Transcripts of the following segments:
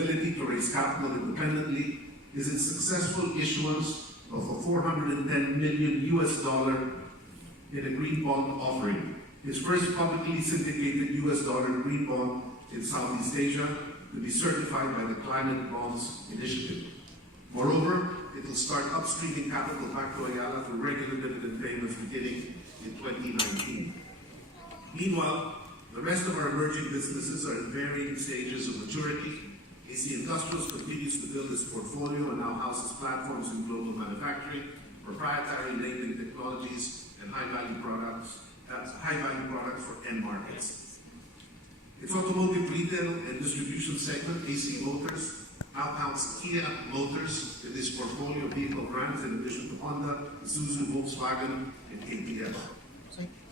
ability to raise capital independently is its successful issuance of a $410 million in a green bond offering, its first publicly syndicated US dollar green bond in Southeast Asia to be certified by the Climate Bonds Initiative. Moreover, it will start upstreaming capital back to Ayala through regular dividend payments beginning in 2019. Meanwhile, the rest of our emerging businesses are in varying stages of maturity. AC Industrials continues to build its portfolio and now houses platforms in global manufacturing, proprietary enabling technologies, and high-value products for end markets. Its automotive retail and distribution segment, AC Motors, now counts Kia Motors in this portfolio of vehicle brands in addition to Honda, Isuzu, Volkswagen, and KTM.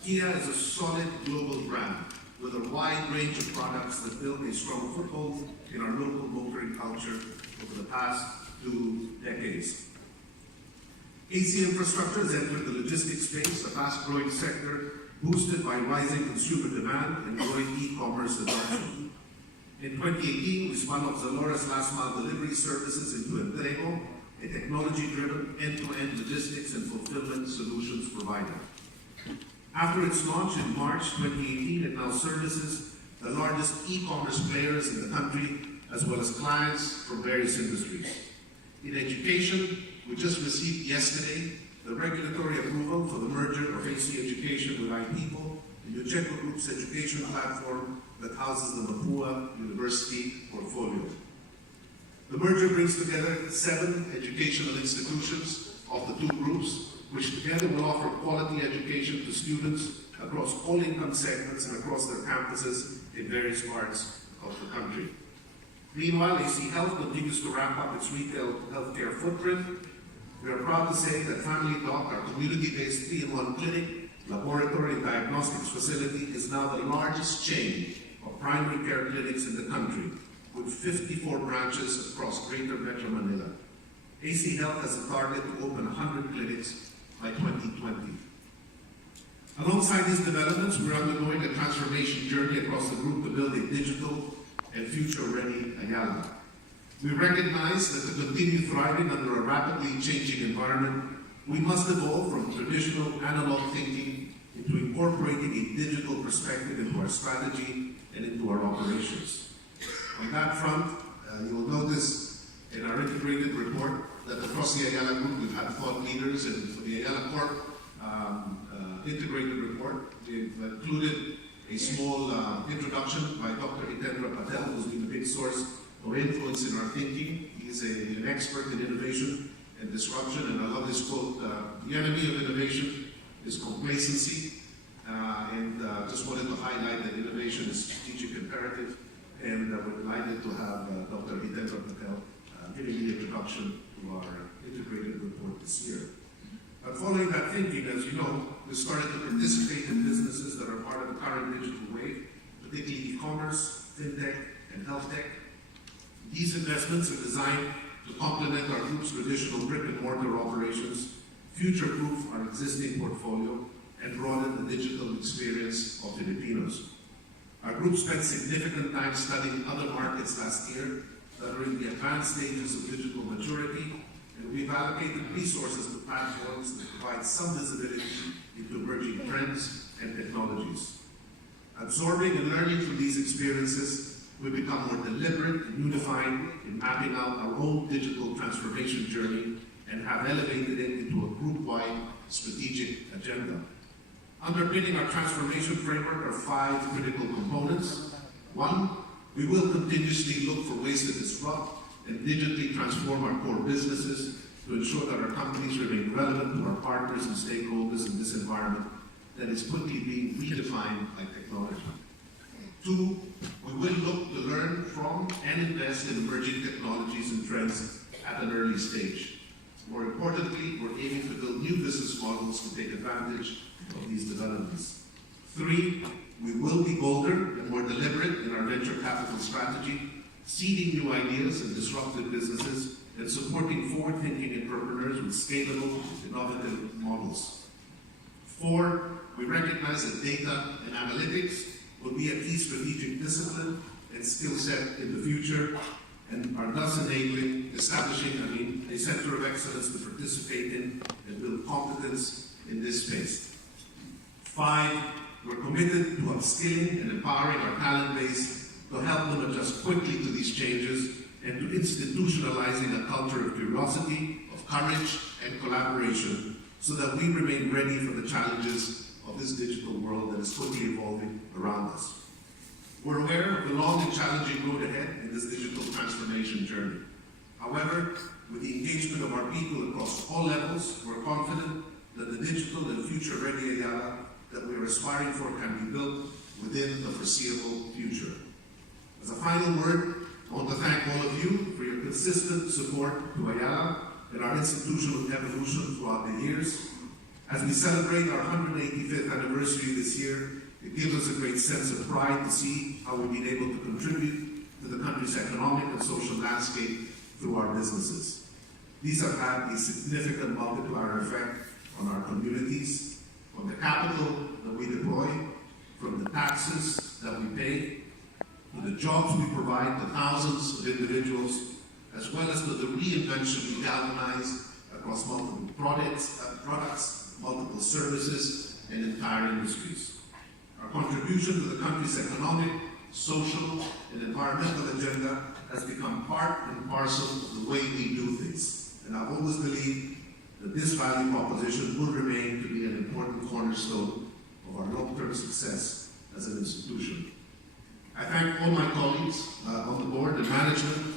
Kia is a solid global brand with a wide range of products that build a strong foothold in our local motoring culture over the past 2 decades. AC Infrastructure has entered the logistics space, a fast-growing sector boosted by rising consumer demand and growing e-commerce adoption. In 2018, we spun off Zalora's last-mile delivery services into Entrego, a technology-driven end-to-end logistics and fulfillment solutions provider. After its launch in March 2018, it now services the largest e-commerce players in the country, as well as clients from various industries. In education, we just received yesterday the regulatory approval for the merger of AC Education with iPeople, the Ucheco Group's education platform that houses the Mapua University portfolio. The merger brings together 7 educational institutions of the 2 groups, which together will offer quality education to students across all income segments and across their campuses in various parts of the country. Meanwhile, AC Health continues to ramp up its retail healthcare footprint. We are proud to say that Family Doc, our community-based 3-in-1 clinic, laboratory, and diagnostics facility, is now the largest chain of primary care clinics in the country, with 54 branches across Greater Metro Manila. AC Health has a target to open 100 clinics by 2020. Alongside these developments, we're undergoing a transformation journey across the group to build a digital and future-ready Ayala. We recognize that to continue thriving under a rapidly changing environment, we must evolve from traditional analog thinking into incorporating a digital perspective into our strategy and into our operations. On that front, you'll notice in our integrated report that across the Ayala Group we've had thought leaders, and for the Ayala Corp integrated report, we've included a small introduction by Dr. Hitendra Patel, who's been a big source of influence in our thinking. He's an expert in innovation and disruption, and I love this quote, the enemy of innovation is complacency, and just wanted to highlight that innovation is strategic imperative, and we're delighted to have Dr. Hitendra Patel giving the introduction to our integrated report this year. But following that thinking, as you know, we started to participate in businesses that are part of the current digital wave, particularly e-commerce, fintech, and health tech. These investments are designed to complement our group's traditional brick-and-mortar operations, future-proof our existing portfolio, and broaden the digital experience of Filipinos. Our group spent significant time studying other markets last year that are in the advanced stages of digital maturity, and we've allocated resources to platforms that provide some visibility into emerging trends and technologies. Absorbing and learning from these experiences, we become more deliberate and unified in mapping out our own digital transformation journey and have elevated it into a group-wide strategic agenda. Underpinning our transformation framework are 5 critical components. 1, we will continuously look for ways to disrupt and digitally transform our core businesses to ensure that our companies remain relevant to our partners and stakeholders in this environment that is quickly being redefined by technology. 2, we will look to learn from and invest in emerging technologies and trends at an early stage. More importantly, we're aiming to build new business models to take advantage of these developments. 3, we will be bolder and more deliberate in our venture capital strategy, seeding new ideas and disruptive businesses, and supporting forward-thinking entrepreneurs with scalable, innovative models. 4, we recognize that data and analytics will be a key strategic discipline and skill set in the future. and are thus establishing a center of excellence to participate in and build competence in this space. 5, we're committed to upskilling and empowering our talent base to help them adjust quickly to these changes and to institutionalizing a culture of curiosity, of courage, and collaboration so that we remain ready for the challenges of this digital world that is quickly evolving around us. We're aware of the long and challenging road ahead in this digital transformation journey. However, with the engagement of our people across all levels, we're confident that the digital and future-ready Ayala that we are aspiring for can be built within the foreseeable future. As a final word, I want to thank all of you for your consistent support to Ayala and our institutional evolution throughout the years. As we celebrate our 185th anniversary this year, it gives us a great sense of pride to see how we've been able to contribute to the country's economic and social landscape through our businesses. These have had a significant multiplier effect on our communities, on the capital that we deploy, from the taxes that we pay, to the jobs we provide to thousands of individuals, as well as to the reinvention we galvanize across multiple products, multiple services, and entire industries. Our contribution to the country's economic, social, and environmental agenda has become part and parcel of the way we do things. And I've always believed that this value proposition will remain to be an important cornerstone of our long-term success as an institution. I thank all my colleagues on the board and management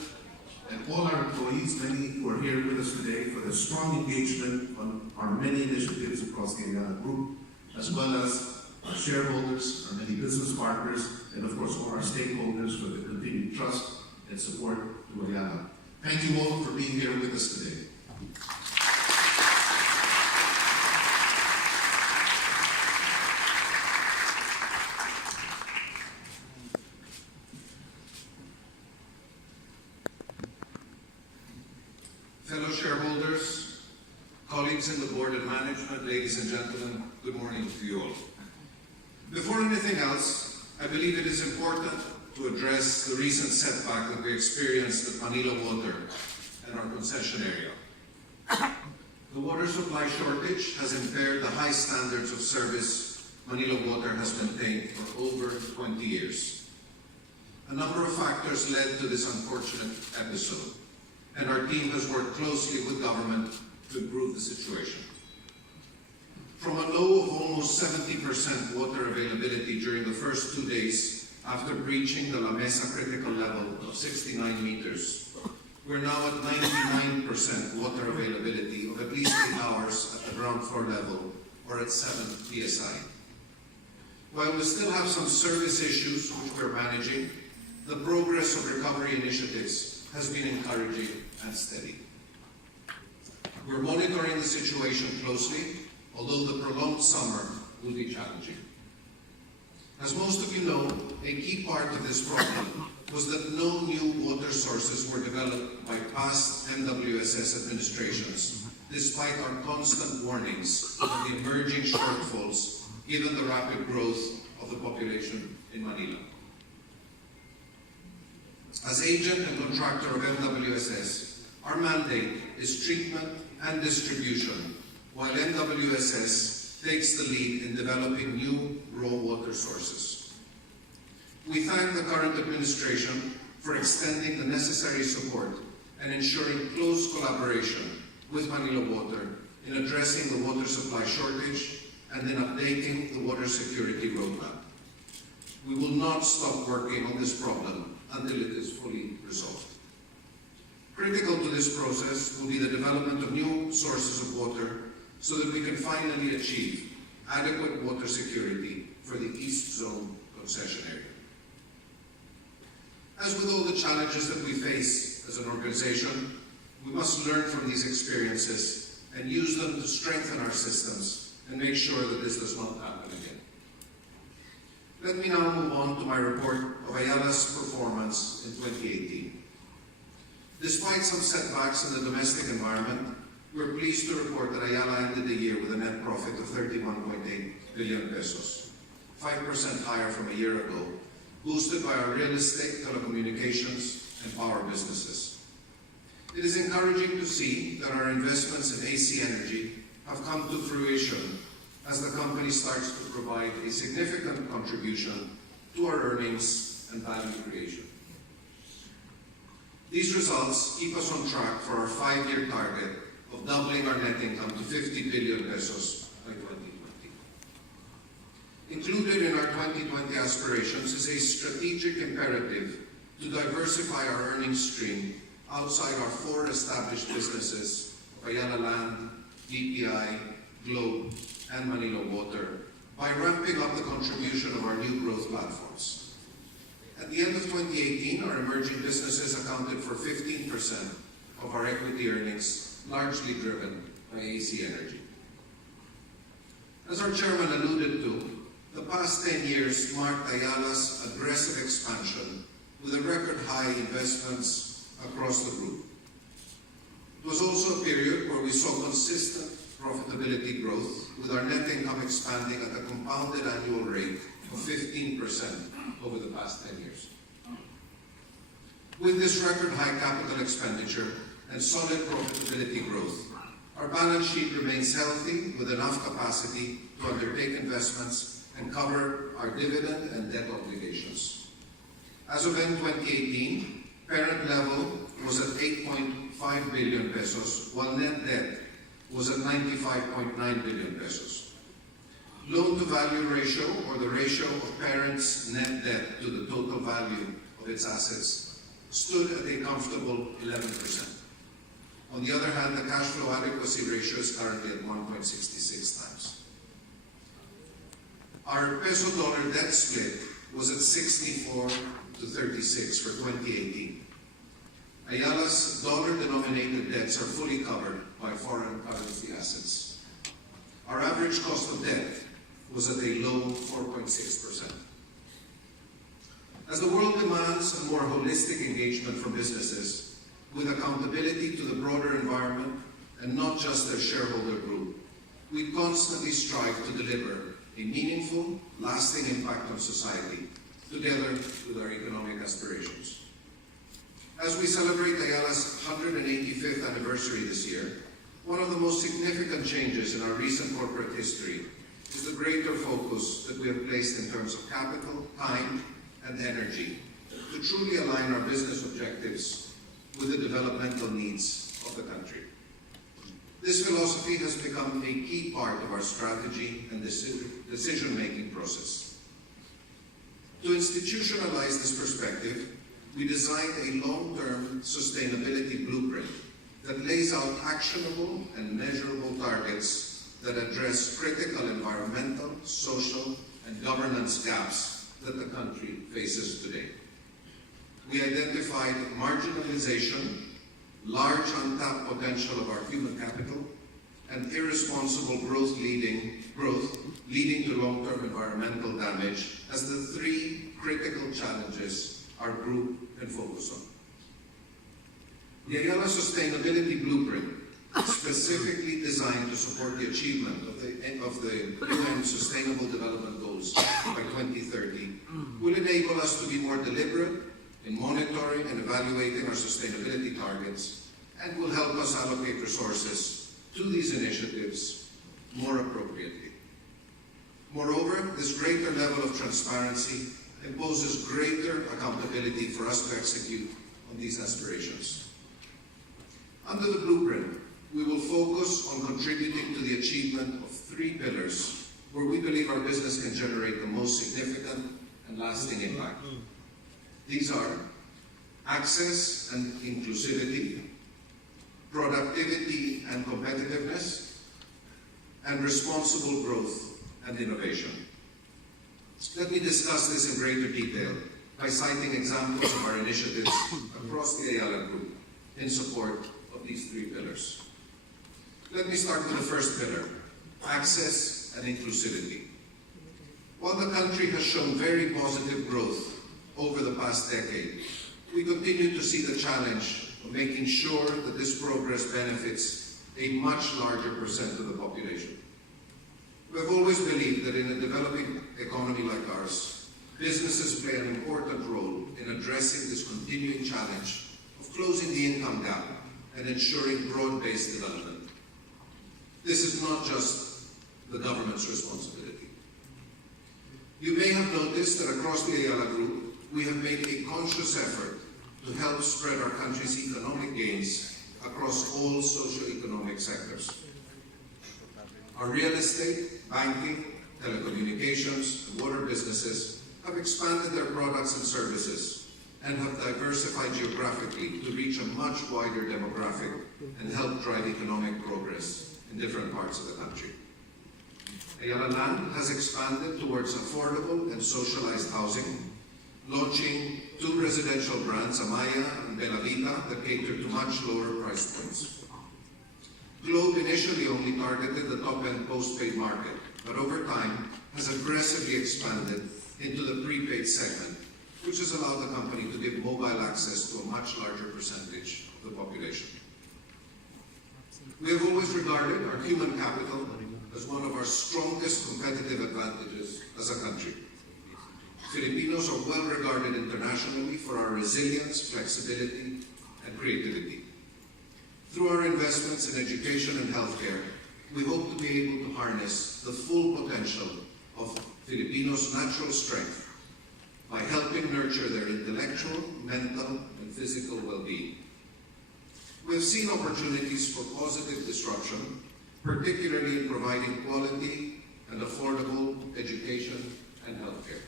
and all our employees, many who are here with us today, for their strong engagement on our many initiatives across the Ayala Group, as well as our shareholders, our many business partners, and of course all our stakeholders for the continued trust and support to Ayala. Thank you all for being here with us today. Fellow shareholders, colleagues in the board and management, ladies and gentlemen, good morning to you all. Before anything else, I believe it is important to address the recent setback that we experienced at Manila Water and our concession area. The water supply shortage has impaired the high standards of service Manila Water has maintained for over 20 years. A number of factors led to this unfortunate episode, and our team has worked closely with government to improve the situation. From a low of almost 70% water availability during the first 2 days after breaching the La Mesa critical level of 69 meters, we're now at 99% water availability of at least 8 hours at the ground floor level or at 7 psi. While we still have some service issues which we're managing, the progress of recovery initiatives has been encouraging and steady. We're monitoring the situation closely, although the prolonged summer will be challenging. As most of you know, a key part of this problem was that no new water sources were developed by past MWSS administrations, despite our constant warnings of the emerging shortfalls given the rapid growth of the population in Manila. As agent and contractor of MWSS, our mandate is treatment and distribution, while MWSS takes the lead in developing new raw water sources. We thank the current administration for extending the necessary support and ensuring close collaboration with Manila Water in addressing the water supply shortage and in updating the water security roadmap. We will not stop working on this problem until it is fully resolved. Critical to this process will be the development of new sources of water so that we can finally achieve adequate water security for the East Zone concession area. As with all the challenges that we face as an organization, we must learn from these experiences and use them to strengthen our systems and make sure that this does not happen again. Let me now move on to my report of Ayala's performance in 2018. Despite some setbacks in the domestic environment, we're pleased to report that Ayala ended the year with a net profit of 31.8 billion pesos, 5% higher from a year ago, boosted by our real estate, telecommunications, empower businesses. It is encouraging to see that our investments in AC Energy have come to fruition as the company starts to provide a significant contribution to our earnings and value creation. These results keep us on track for our 5-year target of doubling our net income to 50 billion pesos by 2020. Included in our 2020 aspirations is a strategic imperative to diversify our earnings stream outside our 4 established businesses, Ayala Land, BPI, Globe, and Manila Water, by ramping up the contribution of our new growth platforms. At the end of 2018, our emerging businesses accounted for 15% of our equity earnings, largely driven by AC Energy. As our chairman alluded to, the past 10 years marked Ayala's aggressive expansion with a record high investments across the group. It was also a period where we saw consistent profitability growth, with our net income expanding at a compounded annual rate of 15% over the past 10 years. With this record high capital expenditure and solid profitability growth, our balance sheet remains healthy with enough capacity to undertake investments and cover our dividend and debt obligations. As of end 2018, parent level was at 8.5 billion pesos, while net debt was at 95.9 billion pesos. Loan-to-value ratio, or the ratio of parent's net debt to the total value of its assets, stood at a comfortable 11%. On the other hand, the cash flow adequacy ratio is currently at 1.66 times. Our peso-dollar debt split was at 64 to 36 for 2018. Ayala's dollar-denominated debts are fully covered by foreign currency assets. Our average cost of debt was at a low 4.6%. As the world demands a more holistic engagement from businesses, with accountability to the broader environment and not just their shareholder group, we constantly strive to deliver a meaningful, lasting impact on society, together with our economic aspirations. As we celebrate Ayala's 185th anniversary this year, one of the most significant changes in our recent corporate history is the greater focus that we have placed in terms of capital, time, and energy to truly align our business objectives with the developmental needs of the country. This philosophy has become a key part of our strategy and decision-making process. To institutionalize this perspective, we designed a long-term sustainability blueprint that lays out actionable and measurable targets that address critical environmental, social, and governance gaps that the country faces today. We identified marginalization, large untapped potential of our human capital, and irresponsible growth leading to long-term environmental damage as the 3 critical challenges our group can focus on. The Ayala Sustainability Blueprint, specifically designed to support the achievement of the UN Sustainable Development Goals by 2030, will enable us to be more deliberate in monitoring and evaluating our sustainability targets, and will help us allocate resources to these initiatives more appropriately. Moreover, this greater level of transparency imposes greater accountability for us to execute on these aspirations. Under the blueprint, we will focus on contributing to the achievement of 3 pillars where we believe our business can generate the most significant and lasting impact. These are access and inclusivity, productivity and competitiveness, and responsible growth and innovation. Let me discuss this in greater detail by citing examples of our initiatives across the Ayala Group in support of these 3 pillars. Let me start with the first pillar, access and inclusivity. While the country has shown very positive growth over the past decade, we continue to see the challenge of making sure that this progress benefits a much larger percent of the population. We have always believed that in a developing economy like ours, businesses play an important role in addressing this continuing challenge of closing the income gap and ensuring broad-based development. This is not just the government's responsibility. You may have noticed that across the Ayala Group, we have made a conscious effort to help spread our country's economic gains across all socio-economic sectors. Our real estate, banking, telecommunications, and water businesses have expanded their products and services and have diversified geographically to reach a much wider demographic and help drive economic progress in different parts of the country. Ayala Land has expanded towards affordable and socialized housing, launching 2 residential brands, Amaya and Bella Vita, that cater to much lower price points. Globe initially only targeted the top-end postpaid market, but over time has aggressively expanded into the prepaid segment, which has allowed the company to give mobile access to a much larger percentage of the population. We have always regarded our human capital as one of our strongest competitive advantages as a country. Filipinos are well regarded internationally for our resilience, flexibility, and creativity. Through our investments in education and healthcare, we hope to be able to harness the full potential of Filipinos' natural strength by helping nurture their intellectual, mental, and physical well-being. We have seen opportunities for positive disruption, particularly in providing quality and affordable education and healthcare.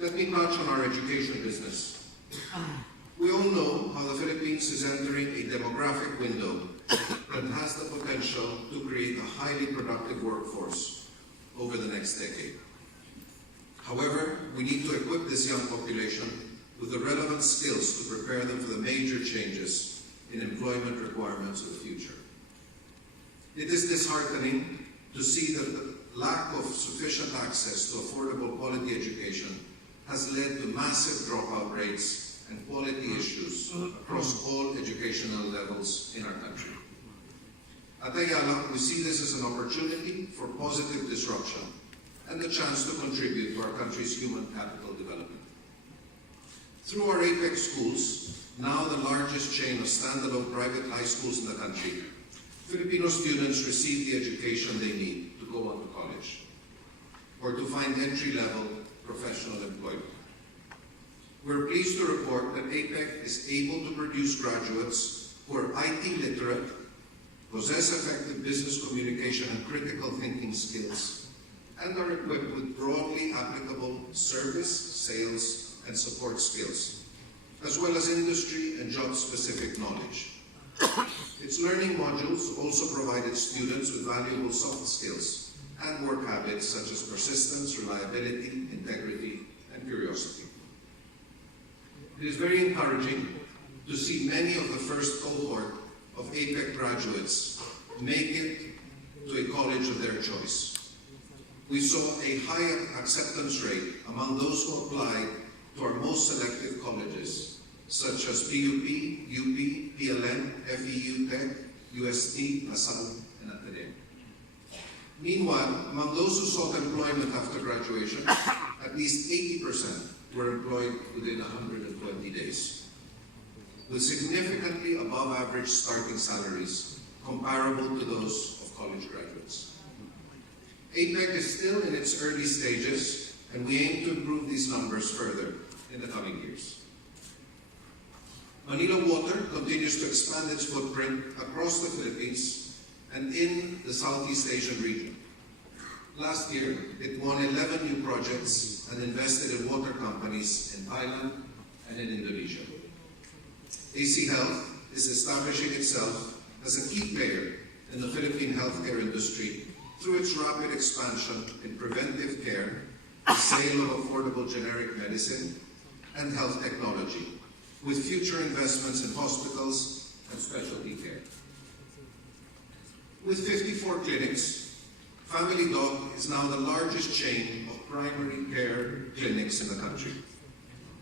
Let me touch on our education business. We all know how the Philippines is entering a demographic window that has the potential to create a highly productive workforce over the next decade. However, we need to equip this young population with the relevant skills to prepare them for the major changes in employment requirements of the future. It is disheartening to see that the lack of sufficient access to affordable quality education has led to massive dropout rates and quality issues across all educational levels in our country. At Ayala, we see this as an opportunity for positive disruption and a chance to contribute to our country's human capital development. Through our Apex schools, now the largest chain of standalone private high schools in the country, Filipino students receive the education they need to go on to college or to find entry-level professional employment. We're pleased to report that APEC is able to produce graduates who are IT literate, possess effective business communication and critical thinking skills, and are equipped with broadly applicable service, sales, and support skills, as well as industry and job-specific knowledge. Its learning modules also provided students with valuable soft skills and work habits such as persistence, reliability, integrity, and curiosity. It is very encouraging to see many of the first cohort of APEC graduates make it to a college of their choice. We saw a high acceptance rate among those who applied to our most selective colleges, such as PUP, UP, PLN, FEU, Tech, UST, LaSalle, and Ateneo. Meanwhile, among those who sought employment after graduation, at least 80% were employed within 120 days, with significantly above average starting salaries comparable to those of college graduates. APEC is still in its early stages, and we aim to improve these numbers further in the coming years. Manila Water continues to expand its footprint across the Philippines and in the Southeast Asian region. Last year, it won 11 new projects and invested in water companies in Thailand and in Indonesia. AC Health is establishing itself as a key player in the Philippine healthcare industry through its rapid expansion in preventive care, the sale of affordable generic medicine, and health technology, with future investments in hospitals and specialty care. With 54 clinics, Family Dog is now the largest chain of primary care clinics in the country.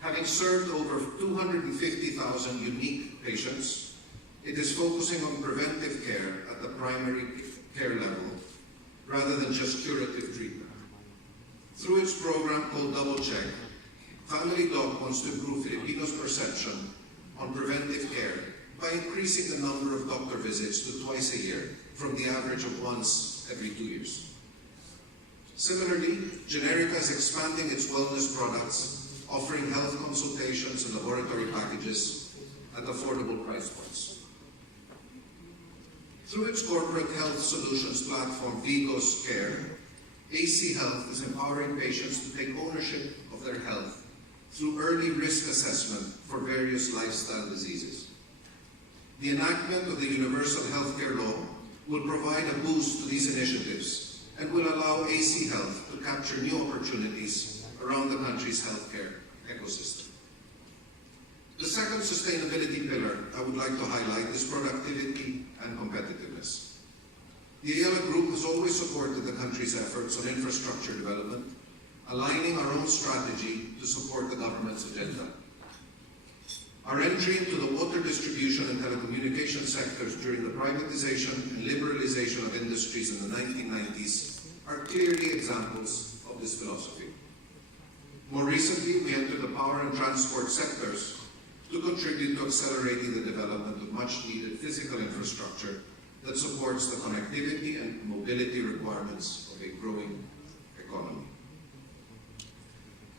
Having served over 250,000 unique patients, it is focusing on preventive care at the primary care level rather than just curative treatment. Through its program called Double Check, Family Doc wants to improve Filipinos' perception on preventive care by increasing the number of doctor visits to twice a year from the average of once every 2 years. Similarly, Generica is expanding its wellness products, offering health consultations and laboratory packages at affordable price points. Through its corporate health solutions platform, Vigos Care, AC Health is empowering patients to take ownership of their health through early risk assessment for various lifestyle diseases. The enactment of the Universal Healthcare Law will provide a boost to these initiatives and will allow AC Health to capture new opportunities around the country's healthcare ecosystem. The second sustainability pillar I would like to highlight is productivity and competitiveness. The Ayala Group has always supported the country's efforts on infrastructure development, aligning our own strategy to support the government's agenda. Our entry into the water distribution and telecommunication sectors during the privatization and liberalization of industries in the 1990s are clearly examples of this philosophy. More recently, we entered the power and transport sectors to contribute to accelerating the development of much-needed physical infrastructure that supports the connectivity and mobility requirements of a growing economy.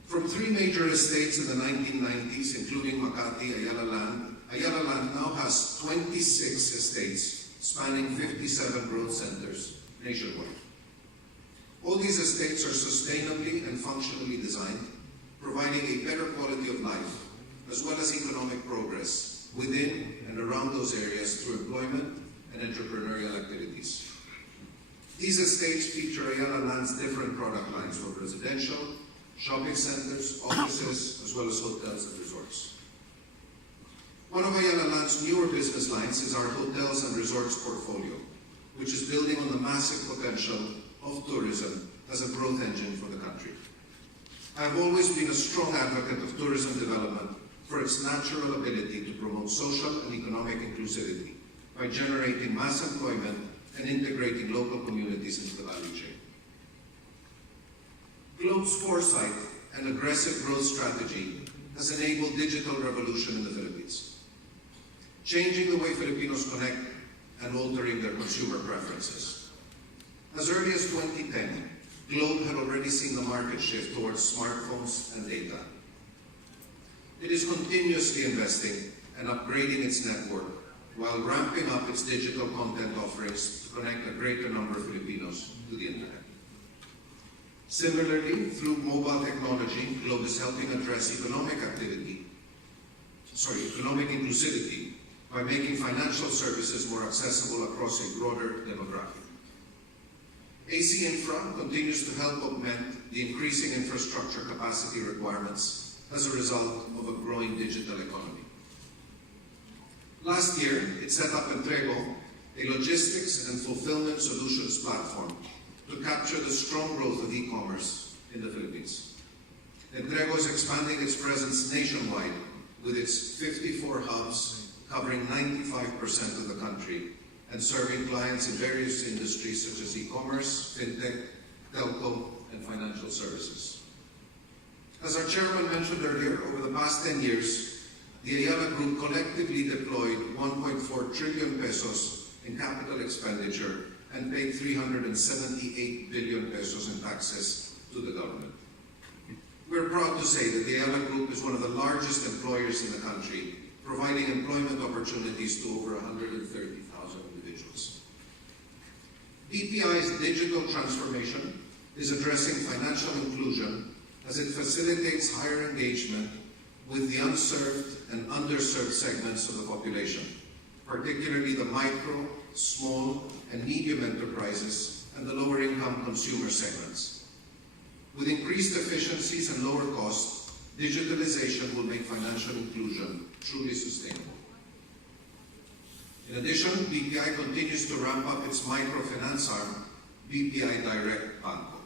From 3 major estates in the 1990s, including Makati, Ayala Land now has 26 estates spanning 57 growth centers nationwide. All these estates are sustainably and functionally designed, providing a better quality of life as well as economic progress within and around those areas through employment and entrepreneurial activities. These estates feature Ayala Land's different product lines for residential, shopping centers, offices, as well as hotels and resorts. One of Ayala Land's newer business lines is our hotels and resorts portfolio, which is building on the massive potential of tourism as a growth engine for the country. I have always been a strong advocate of tourism development for its natural ability to promote social and economic inclusivity by generating mass employment and integrating local communities into the value chain. Globe's foresight and aggressive growth strategy has enabled digital revolution in the Philippines, changing the way Filipinos connect and altering their consumer preferences. As early as 2010, Globe had already seen the market shift towards smartphones and data. It is continuously investing and upgrading its network while ramping up its digital content offerings to connect a greater number of Filipinos to the internet. Similarly, through mobile technology, Globe is helping address economic inclusivity by making financial services more accessible across a broader demographic. AC Infra continues to help augment the increasing infrastructure capacity requirements as a result of a growing digital economy. Last year, it set up Entrego, a logistics and fulfillment solutions platform to capture the strong growth of e-commerce in the Philippines. Entrego is expanding its presence nationwide with its 54 hubs covering 95% of the country and serving clients in various industries such as e-commerce, fintech, telco, and financial services. As our chairman mentioned earlier, over the past 10 years, the Ayala Group collectively deployed 1.4 trillion pesos in capital expenditure and paid 378 billion pesos in taxes to the government. We're proud to say that the Ayala Group is one of the largest employers in the country, providing employment opportunities to over 130,000 individuals. BPI's digital transformation is addressing financial inclusion as it facilitates higher engagement with the unserved and underserved segments of the population, particularly the micro, small, and medium enterprises and the lower income consumer segments. With increased efficiencies and lower costs, digitalization will make financial inclusion truly sustainable. In addition, BPI continues to ramp up its microfinance arm, BPI Direct Banco.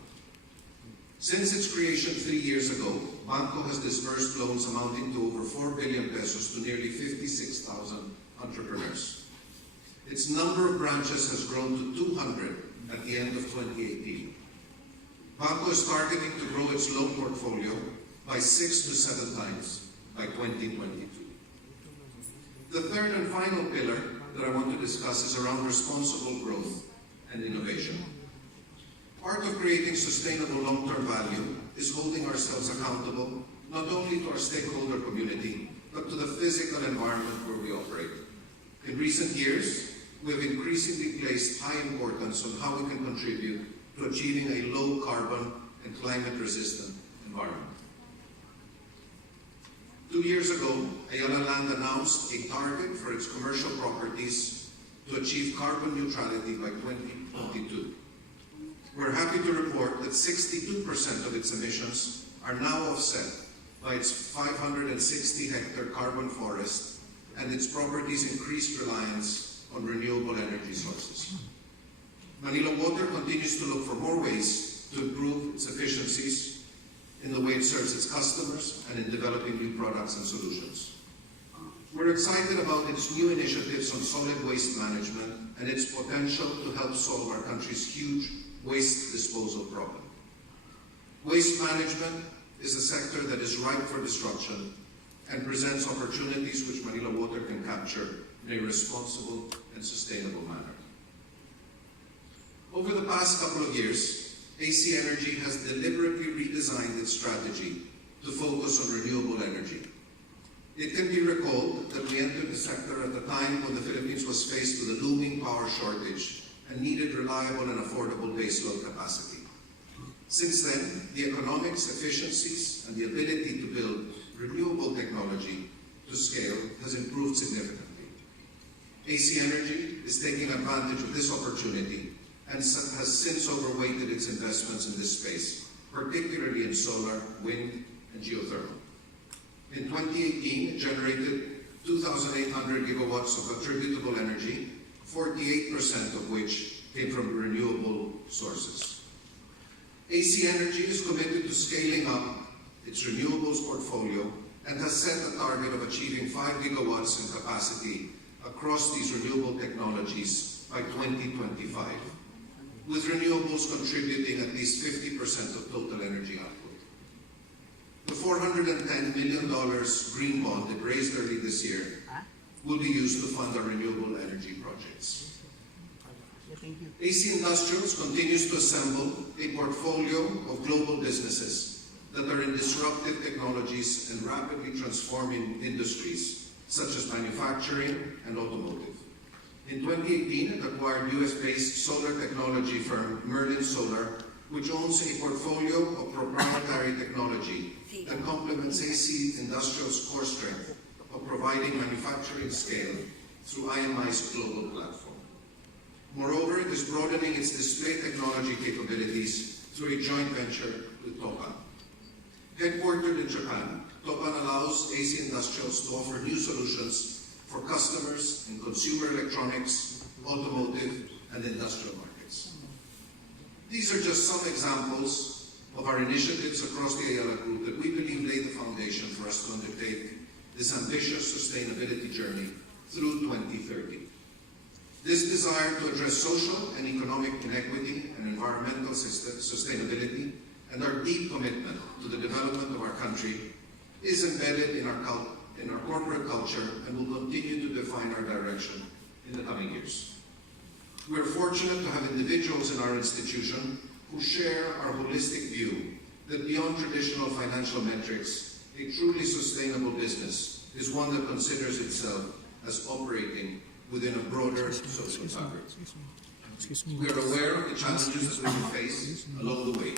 Since its creation 3 years ago, Banco has disbursed loans amounting to over 4 billion pesos to nearly 56,000 entrepreneurs. Its number of branches has grown to 200 at the end of 2018. Banco is targeting to grow its loan portfolio by 6 to 7 times by 2022. The third and final pillar that I want to discuss is around responsible growth and innovation. Part of creating sustainable long-term value is holding ourselves accountable not only to our stakeholder community, but to the physical environment where we operate. In recent years, we have increasingly placed high importance on how we can contribute to achieving a low-carbon and climate-resistant environment. 2 years ago, Ayala Land announced a target for its commercial properties to achieve carbon neutrality by 2022. We're happy to report that 62% of its emissions are now offset by its 560-hectare carbon forest and its properties' increased reliance on renewable energy sources. Manila Water continues to look for more ways to improve its efficiencies in the way it serves its customers and in developing new products and solutions. We're excited about its new initiatives on solid waste management and its potential to help solve our country's huge waste disposal problem. Waste management is a sector that is ripe for disruption and presents opportunities which Manila Water can capture in a responsible and sustainable manner. Over the past couple of years, AC Energy has deliberately redesigned its strategy to focus on renewable energy. It can be recalled that we entered the sector at the time when the Philippines was faced with a looming power shortage and needed reliable and affordable baseload capacity. Since then, the economics, efficiencies, and the ability to build renewable technology to scale has improved significantly. AC Energy is taking advantage of this opportunity and has since overweighted its investments in this space, particularly in solar, wind, and geothermal. In 2018, it generated 2,800 gigawatts of attributable energy, 48% of which came from renewable sources. AC Energy is committed to scaling up its renewables portfolio and has set a target of achieving 5 gigawatts in capacity across these renewable technologies by 2025, with renewables contributing at least 50% of total energy output. The $410 million green bond it raised early this year will be used to fund our renewable energy projects. AC Industrials continues to assemble a portfolio of global businesses that are in disruptive technologies and rapidly transforming industries, such as manufacturing and automotive. In 2018, it acquired US-based solar technology firm Merlin Solar, which owns a portfolio of proprietary technology that complements AC Industrial's core strength of providing manufacturing scale through IMI's global platform. Moreover, it is broadening its display technology capabilities through a joint venture with Topan. Headquartered in Japan, Topan allows AC Industrials to offer new solutions for customers in consumer electronics, automotive, and industrial markets. These are just some examples of our initiatives across the Ayala Group that we believe lay the foundation for us to undertake this ambitious sustainability journey through 2030. This desire to address social and economic inequity and environmental sustainability and our deep commitment to the development of our country is embedded in our corporate culture and will continue to define our direction in the coming years. We are fortunate to have individuals in our institution who share our holistic view that beyond traditional financial metrics, a truly sustainable business is one that considers itself as operating within a broader social fabric. We are aware of the challenges that we will face along the way,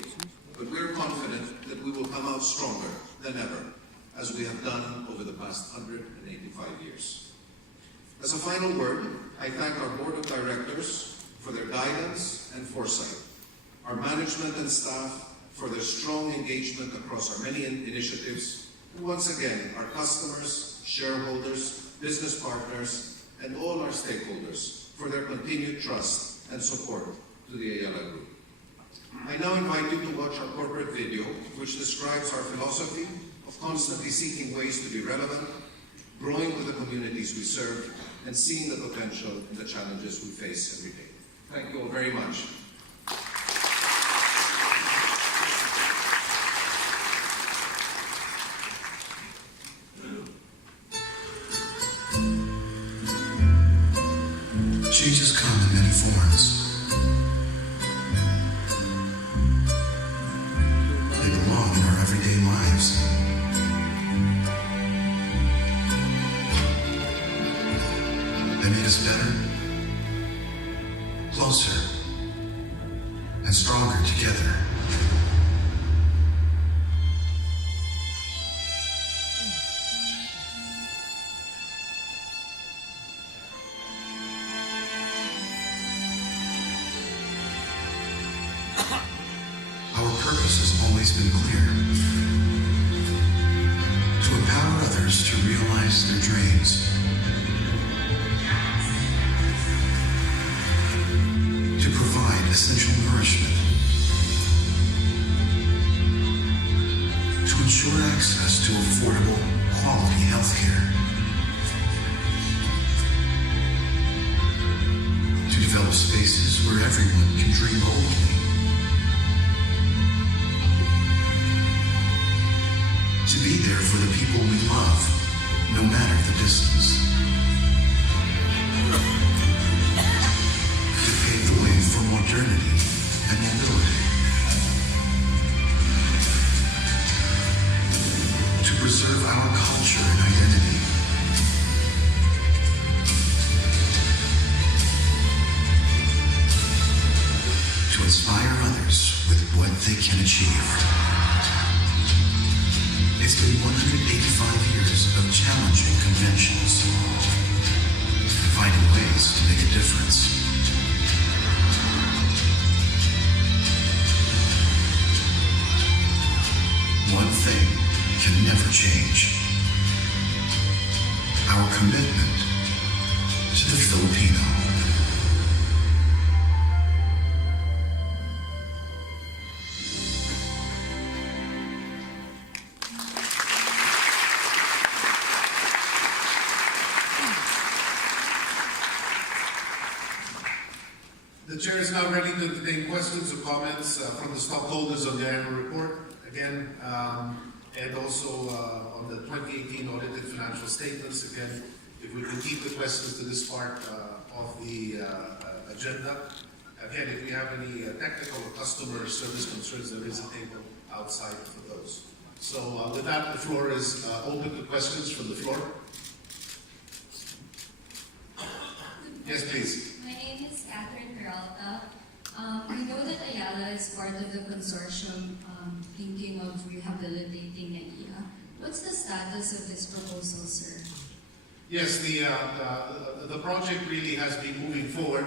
but we are confident that we will come out stronger than ever, as we have done over the past 185 years. As a final word, I thank our board of directors for their guidance and foresight, our management and staff for their strong engagement across our many initiatives, and once again, our customers, shareholders, business partners, and all our stakeholders for their continued trust and support to the Ayala Group. I now invite you to watch our corporate video, which describes our philosophy of constantly seeking ways to be relevant, growing with the communities we serve, and seeing the potential in the challenges we face every day. Thank you all very much. Changes come in many forms. They belong in our everyday lives. They made us better, closer, and stronger together. Our purpose has always been clear: to empower others to realize their dreams, to provide essential nourishment, to ensure access to affordable, quality health care, to develop spaces where everyone can dream boldly, to be there for the people we love, no matter the distance. To pave the way for modernity and mobility. To preserve our culture and identity. To inspire others with what they can achieve. It's been 185 years of challenging conventions and finding ways to make a difference. One thing can never change: our commitment to the Filipino. The chair is now ready to entertain questions or comments from the stockholders on the annual report, again, and also on the 2018 audited financial statements. Again, if we can keep the questions to this part of the agenda. Again, if we have any technical or customer service concerns, there is a table outside for those. So with that, the floor is open to questions from the floor. Yes, please. My name is Catherine Peralta. We know that Ayala is part of the consortium thinking of rehabilitating NAIA. What's the status of this proposal, sir? Yes, the project really has been moving forward.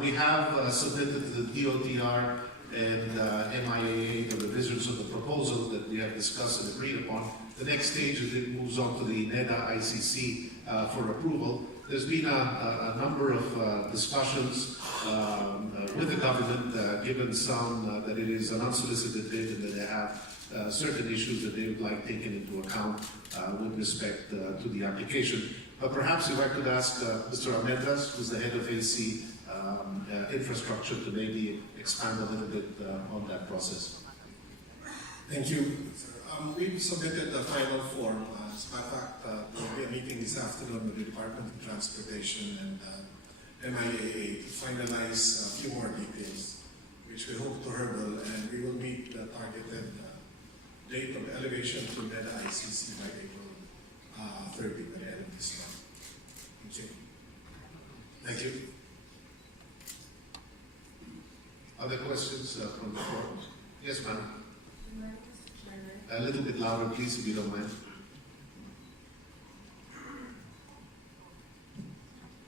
We have submitted to the DOTR and MIAA the revisions of the proposal that we have discussed and agreed upon. The next stage is it moves on to the NEDA ICC for approval. There's been a number of discussions with the government, given some that it is an unsolicited bid and that they have certain issues that they would like taken into account with respect to the application. But perhaps if I could ask Mr. Armendas, who's the head of AC Infrastructure, to maybe expand a little bit on that process. Thank you. We've submitted the final form. As a matter of fact, there will be a meeting this afternoon with the Department of Transportation and MIAA to finalize a few more details, which we hope to hurdle, and we will meet the targeted date of elevation to NEDA ICC by April 30, by the end of this month. Thank you. Thank you. Other questions from the floor? Yes, ma'am. A little bit louder, please, if you don't mind.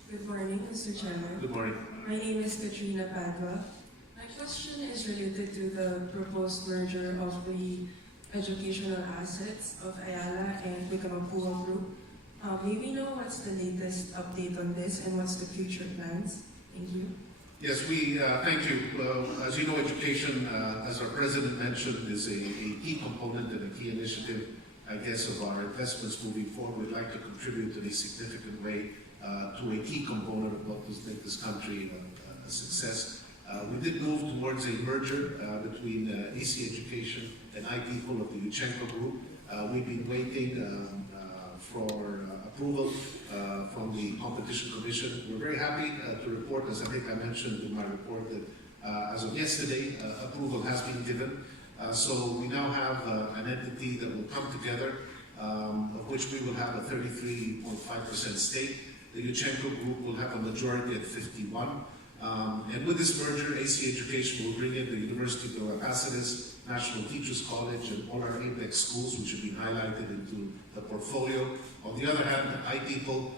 Good morning, Mr. Chairman. Good morning. My name is Katrina Padua. My question is related to the proposed merger of the educational assets of Ayala and the Kamapuan Group. May we know what's the latest update on this and what's the future plans? Thank you. Yes, thank you. As you know, education, as our president mentioned, is a key component and a key initiative, I guess, of our investments moving forward. We'd like to contribute in a significant way to a key component of what will make this country a success. We did move towards a merger between AC Education and IT Pool of the Uchenko Group. We've been waiting for approval from the Competition Commission. We're very happy to report, as I think I mentioned in my report, that as of yesterday, approval has been given. So we now have an entity that will come together, of which we will have a 33.5% stake. The Yuchenko Group will have a majority at 51. And with this merger, AC Education will bring in the University of the Ambassadors, National Teachers College, and all our index schools, which have been highlighted into the portfolio. On the other hand, iPeople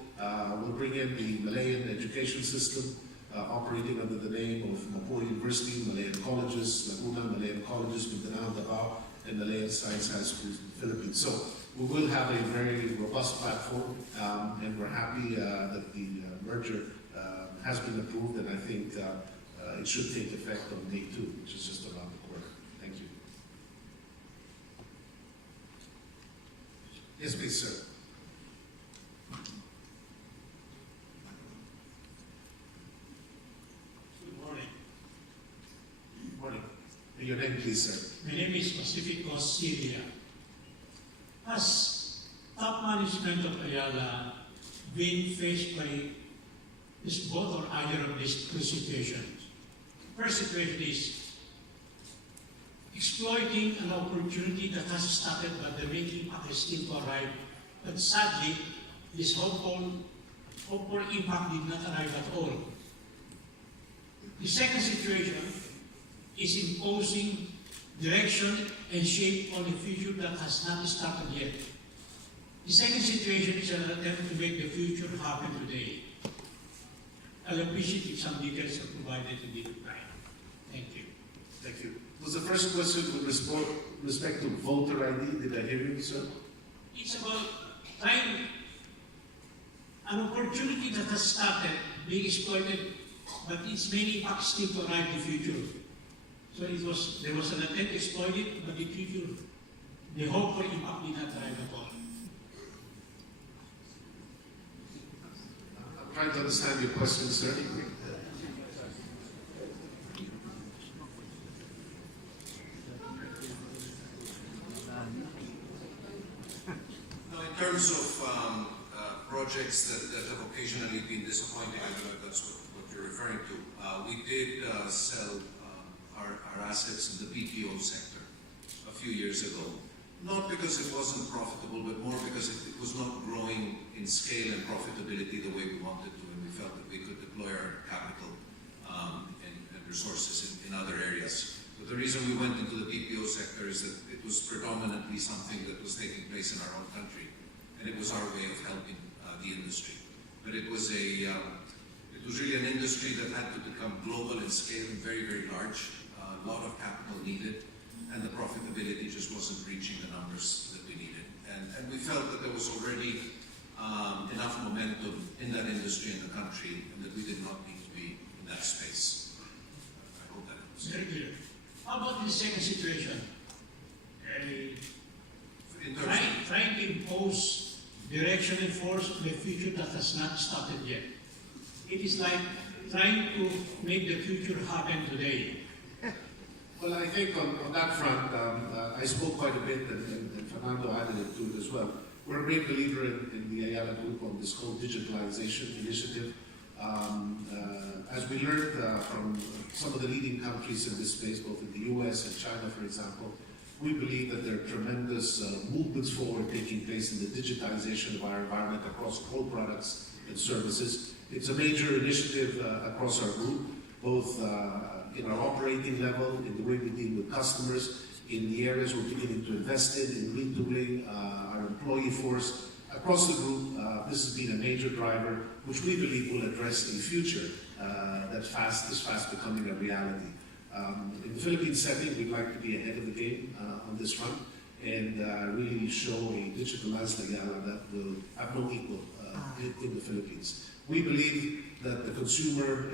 will bring in the Malayan education system, operating under the name of Mapua University, Malayan Colleges, Laguna, Malayan Colleges, Mindanao, Davao, and Malayan Science High Schools in the Philippines. So we will have a very robust platform, and we're happy that the merger has been approved, and I think it should take effect on May 2, which is just around the corner. Thank you. Yes, please, sir. Good morning. Good morning. Your name, please, sir. My name is Pacifico Celia. Has top management of Ayala been faced by this both or either of these two situations? First situation is exploiting an opportunity that has started but the making impact is still to arrive, but sadly this hopeful impact did not arrive at all. The second situation is imposing direction and shape on a future that has not started yet. The second situation is an attempt to make the future happen today. I'll appreciate if some details are provided in the reply. Thank you. Thank you. Was the first question with respect to voter ID? Did I hear you, sir? It's about trying an opportunity that has started being exploited, but its many impacts still to arrive in the future. So there was an attempt to exploit it, but the future, the hope for impact did not arrive at all. I'm trying to understand your question, sir. Now, in terms of projects that have occasionally been disappointing, I don't know if that's what you're referring to, we did sell our assets in the BPO sector a few years ago. Not because it wasn't profitable, but more because it was not growing in scale and profitability the way we wanted to, and we felt that we could deploy our capital and resources in other areas. But the reason we went into the BPO sector is that it was predominantly something that was taking place in our own country, and it was our way of helping the industry. But it was really an industry that had to become global in scale and very, very large. A lot of capital needed, and the profitability just wasn't reaching the numbers that we needed. And we felt that there was already enough momentum in that industry in the country, and that we did not need to be in that space. I hope that helps. Very clear. How about the second situation? In terms of, Trying to impose direction and force on a future that has not started yet. It is like trying to make the future happen today. Well, I think on that front, I spoke quite a bit, and Fernando added it to it as well. We're a great believer in the Ayala Group on this whole digitalization initiative. As we learned from some of the leading countries in this space, both in the US and China, for example, we believe that there are tremendous movements forward taking place in the digitization of our environment across all products and services. It's a major initiative across our group, both in our operating level, in the way we deal with customers, in the areas we're beginning to invest in retooling our employee force. Across the group, this has been a major driver, which we believe will address a future that's fast becoming a reality. In the Philippine setting, we'd like to be ahead of the game on this front, and really show a digitalized Ayala that will have no equal in the Philippines. We believe that the consumer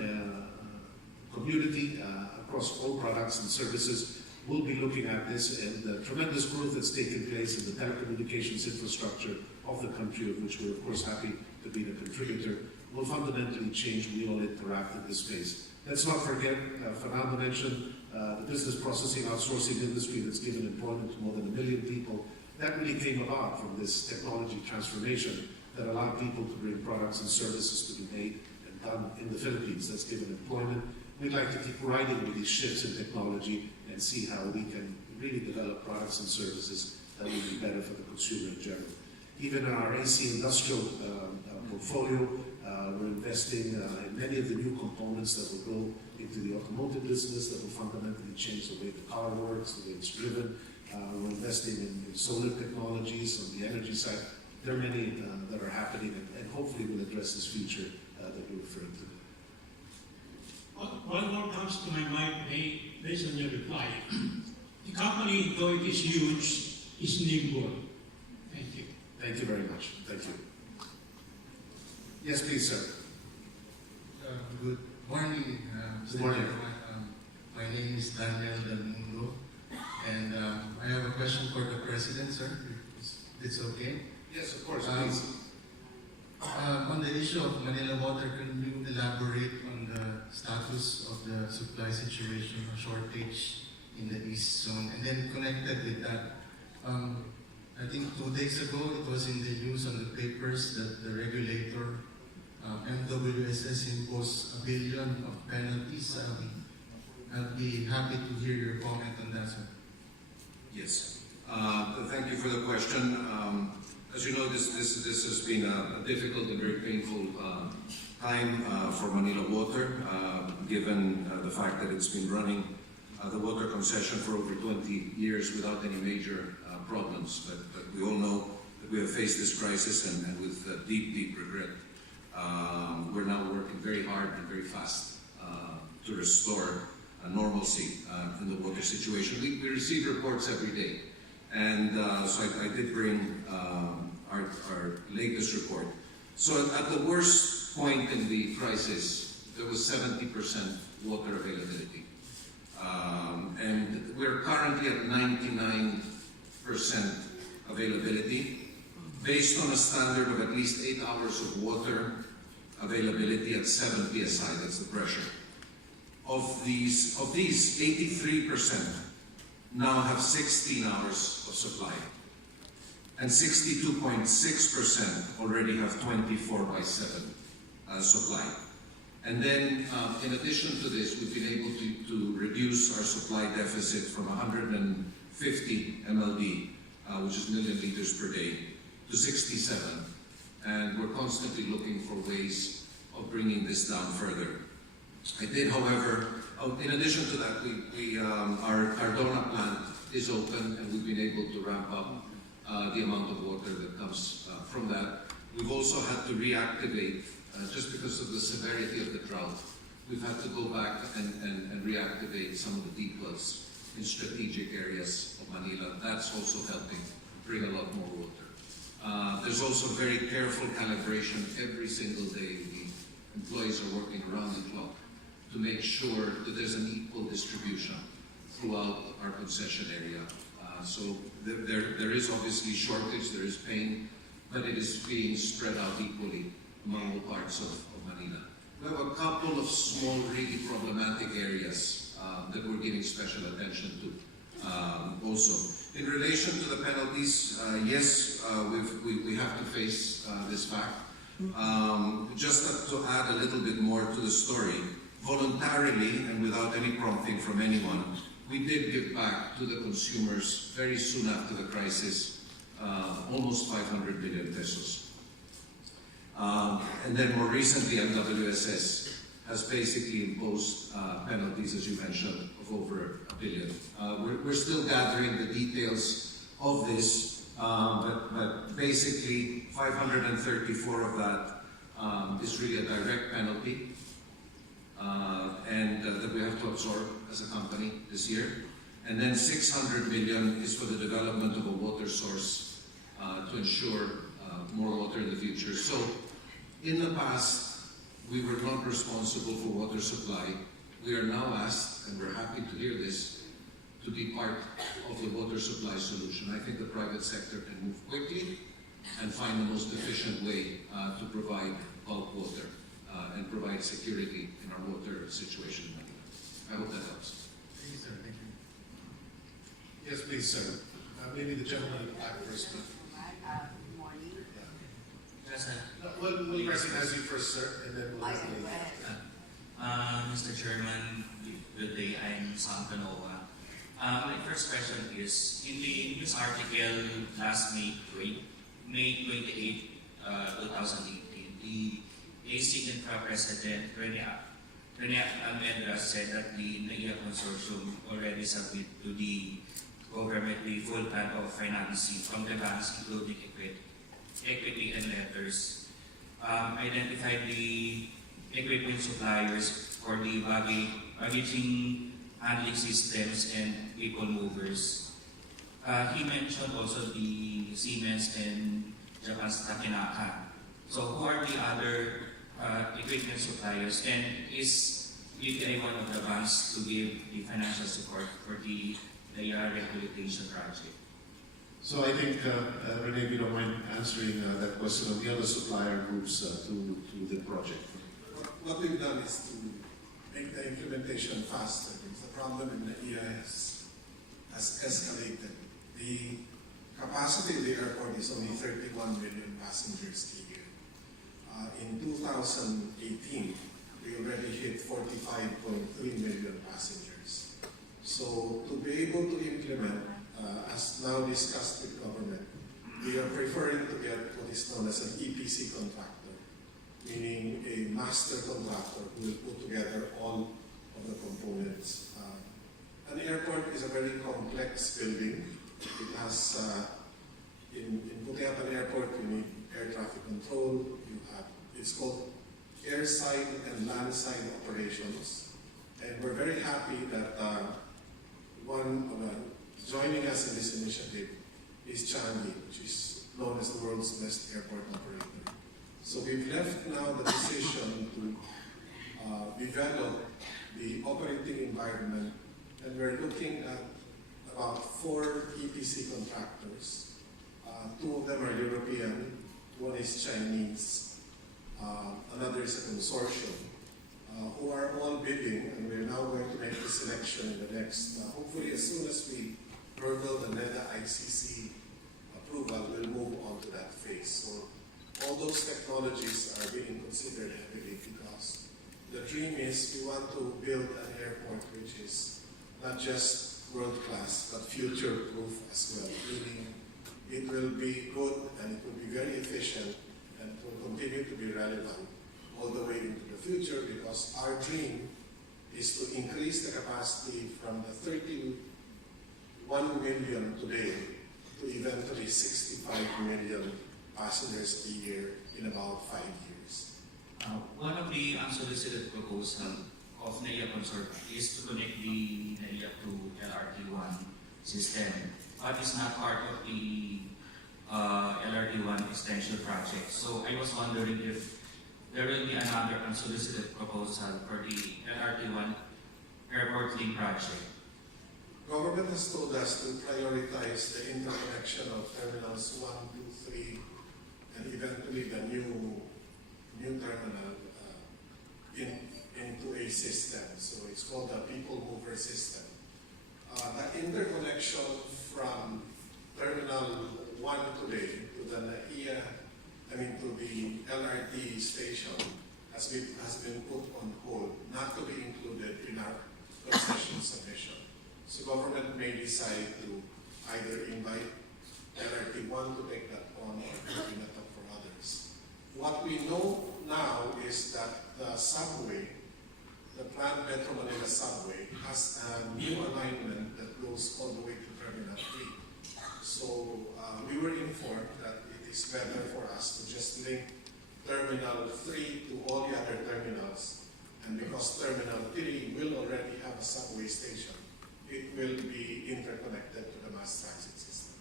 community across all products and services will be looking at this, and the tremendous growth that's taken place in the telecommunications infrastructure of the country, of which we're of course happy to be a contributor, will fundamentally change we all interact in this space. Let's not forget, Fernando mentioned the business processing outsourcing industry that's given employment to more than 1 million people that really came about from this technology transformation that allowed people to bring products and services to be made and done in the Philippines. That's given employment. We'd like to keep riding with these shifts in technology and see how we can really develop products and services that will be better for the consumer in general. Even in our AC industrial portfolio, we're investing in many of the new components that will go into the automotive business that will fundamentally change the way the car works, the way it's driven. We're investing in solar technologies on the energy side. There are many that are happening and hopefully will address this future that you're referring to. One more comes to my mind based on your reply. The company, though it is huge, is nimble. Thank you. Thank you very much. Thank you. Yes, please, sir. Good morning. Good morning. My name is Daniel Dalmundo, and I have a question for the President, sir. It's okay? Yes, of course, please. On the issue of Manila Water, can you elaborate on the status of the supply situation or shortage in the East Zone? And then connected with that, I think 2 days ago it was in the news on the papers that the regulator, MWSS, imposed $1 billion of penalties. I'll be happy to hear your comment on that, sir. Yes. Thank you for the question. As you know, this has been a difficult and very painful time for Manila Water, given the fact that it's been running the water concession for over 20 years without any major problems. But we all know that we have faced this crisis and with deep, deep regret. We're now working very hard and very fast to restore normalcy in the water situation. We receive reports every day. And so I did bring our latest report. So at the worst point in the crisis, there was 70% water availability. And we're currently at 99% availability, based on a standard of at least 8 hours of water availability at 7 psi, that's the pressure. Of these 83% now have 16 hours of supply. And 62.6% already have 24/7 supply. And then, in addition to this, we've been able to reduce our supply deficit from 150 MLD, which is million liters per day, to 67. And we're constantly looking for ways of bringing this down further. I did, however, in addition to that, our Cardona plant is open and we've been able to ramp up the amount of water that comes from that. We've also had to reactivate, just because of the severity of the drought, we've had to go back and reactivate some of the deep wells in strategic areas of Manila. That's also helping bring a lot more water. There's also very careful calibration every single day. The employees are working around the clock to make sure that there's an equal distribution throughout our concession area. So there is obviously shortage, there is pain, but it is being spread out equally among all parts of Manila. We have a couple of small, really problematic areas that we're giving special attention to also. In relation to the penalties, yes, we have to face this fact. Just to add a little bit more to the story, voluntarily and without any prompting from anyone, we did give back to the consumers very soon after the crisis almost 500 billion pesos. And then more recently, MWSS has basically imposed penalties, as you mentioned, of over $1 billion. We're still gathering the details of this, but basically 534 of that is really a direct penalty. And that we have to absorb as a company this year. And then 600 million is for the development of a water source to ensure more water in the future. So in the past, we were not responsible for water supply. We are now asked, and we're happy to hear this, to be part of the water supply solution. I think the private sector can move quickly and find the most efficient way to provide bulk water and provide security in our water situation. I hope that helps. Thank you, sir. Thank you. Yes, please, sir. Maybe the gentleman in the back first. Yes, We'll recognize you first, sir, and then we'll okay, go ahead. Mr. Chairman, good day. I'm Sam Canoa. My first question is, in the news article last May 28, 2018, the AC Infra President Rene Almendra said that the NAIA consortium already submitted to the government the full plan of financing from the banks, including equity and letters, identified the equipment suppliers for the baggaging handling systems and people movers. He mentioned also the Siemens and Japan's Takenaka. So who are the other equipment suppliers, and is UTI one of the banks to give the financial support for the rehabilitation project? So I think, Rene, if you don't mind answering that question of the other supplier groups to the project. What we've done is to make the implementation faster, because the problem in the EIS has escalated. The capacity of the airport is only 31 million passengers a year. In 2018, we already hit 45.3 million passengers. So to be able to implement, as now discussed with government, we are preferring to get what is known as an EPC contractor, meaning a master contractor who will put together all of the components. An airport is a very complex building. It has, in putting up an airport, you need air traffic control. You have, it's called airside and landside operations. And we're very happy that joining us in this initiative is Changi, which is known as the world's best airport operator. So we've left now the decision to develop the operating environment, and we're looking at about 4 EPC contractors. 2 of them are European, 1 is Chinese, another is a consortium, who are all bidding, and we're now going to make the selection in the next, hopefully as soon as we hurdle the NEDA ICC approval, we'll move on to that phase. So all those technologies are being considered heavily, because the dream is we want to build an airport which is not just world-class, but future-proof as well, meaning it will be good and it will be very efficient and it will continue to be relevant all the way into the future, because our dream is to increase the capacity from the 31 million today to eventually 65 million passengers a year in about 5 years. One of the unsolicited proposals of NAIA Consortium is to connect the NAIA to LRT1 system, but it's not part of the LRT1 extension project. So I was wondering if there will be another unsolicited proposal for the LRT1 airport link project. Government has told us to prioritize the interconnection of terminals 1, 2, 3, and eventually the new terminal into a system. So it's called the people mover system. The interconnection from terminal 1 today to the NAIA, to the LRT station has been put on hold, not to be included in our concession submission. So government may decide to either invite LRT1 to take that on or open it up for others. What we know now is that the subway, the planned Metro Manila subway, has a new alignment that goes all the way to Terminal 3. So we were informed that it is better for us to just link Terminal 3 to all the other terminals. And because Terminal 3 will already have a subway station, it will be interconnected to the mass transit system.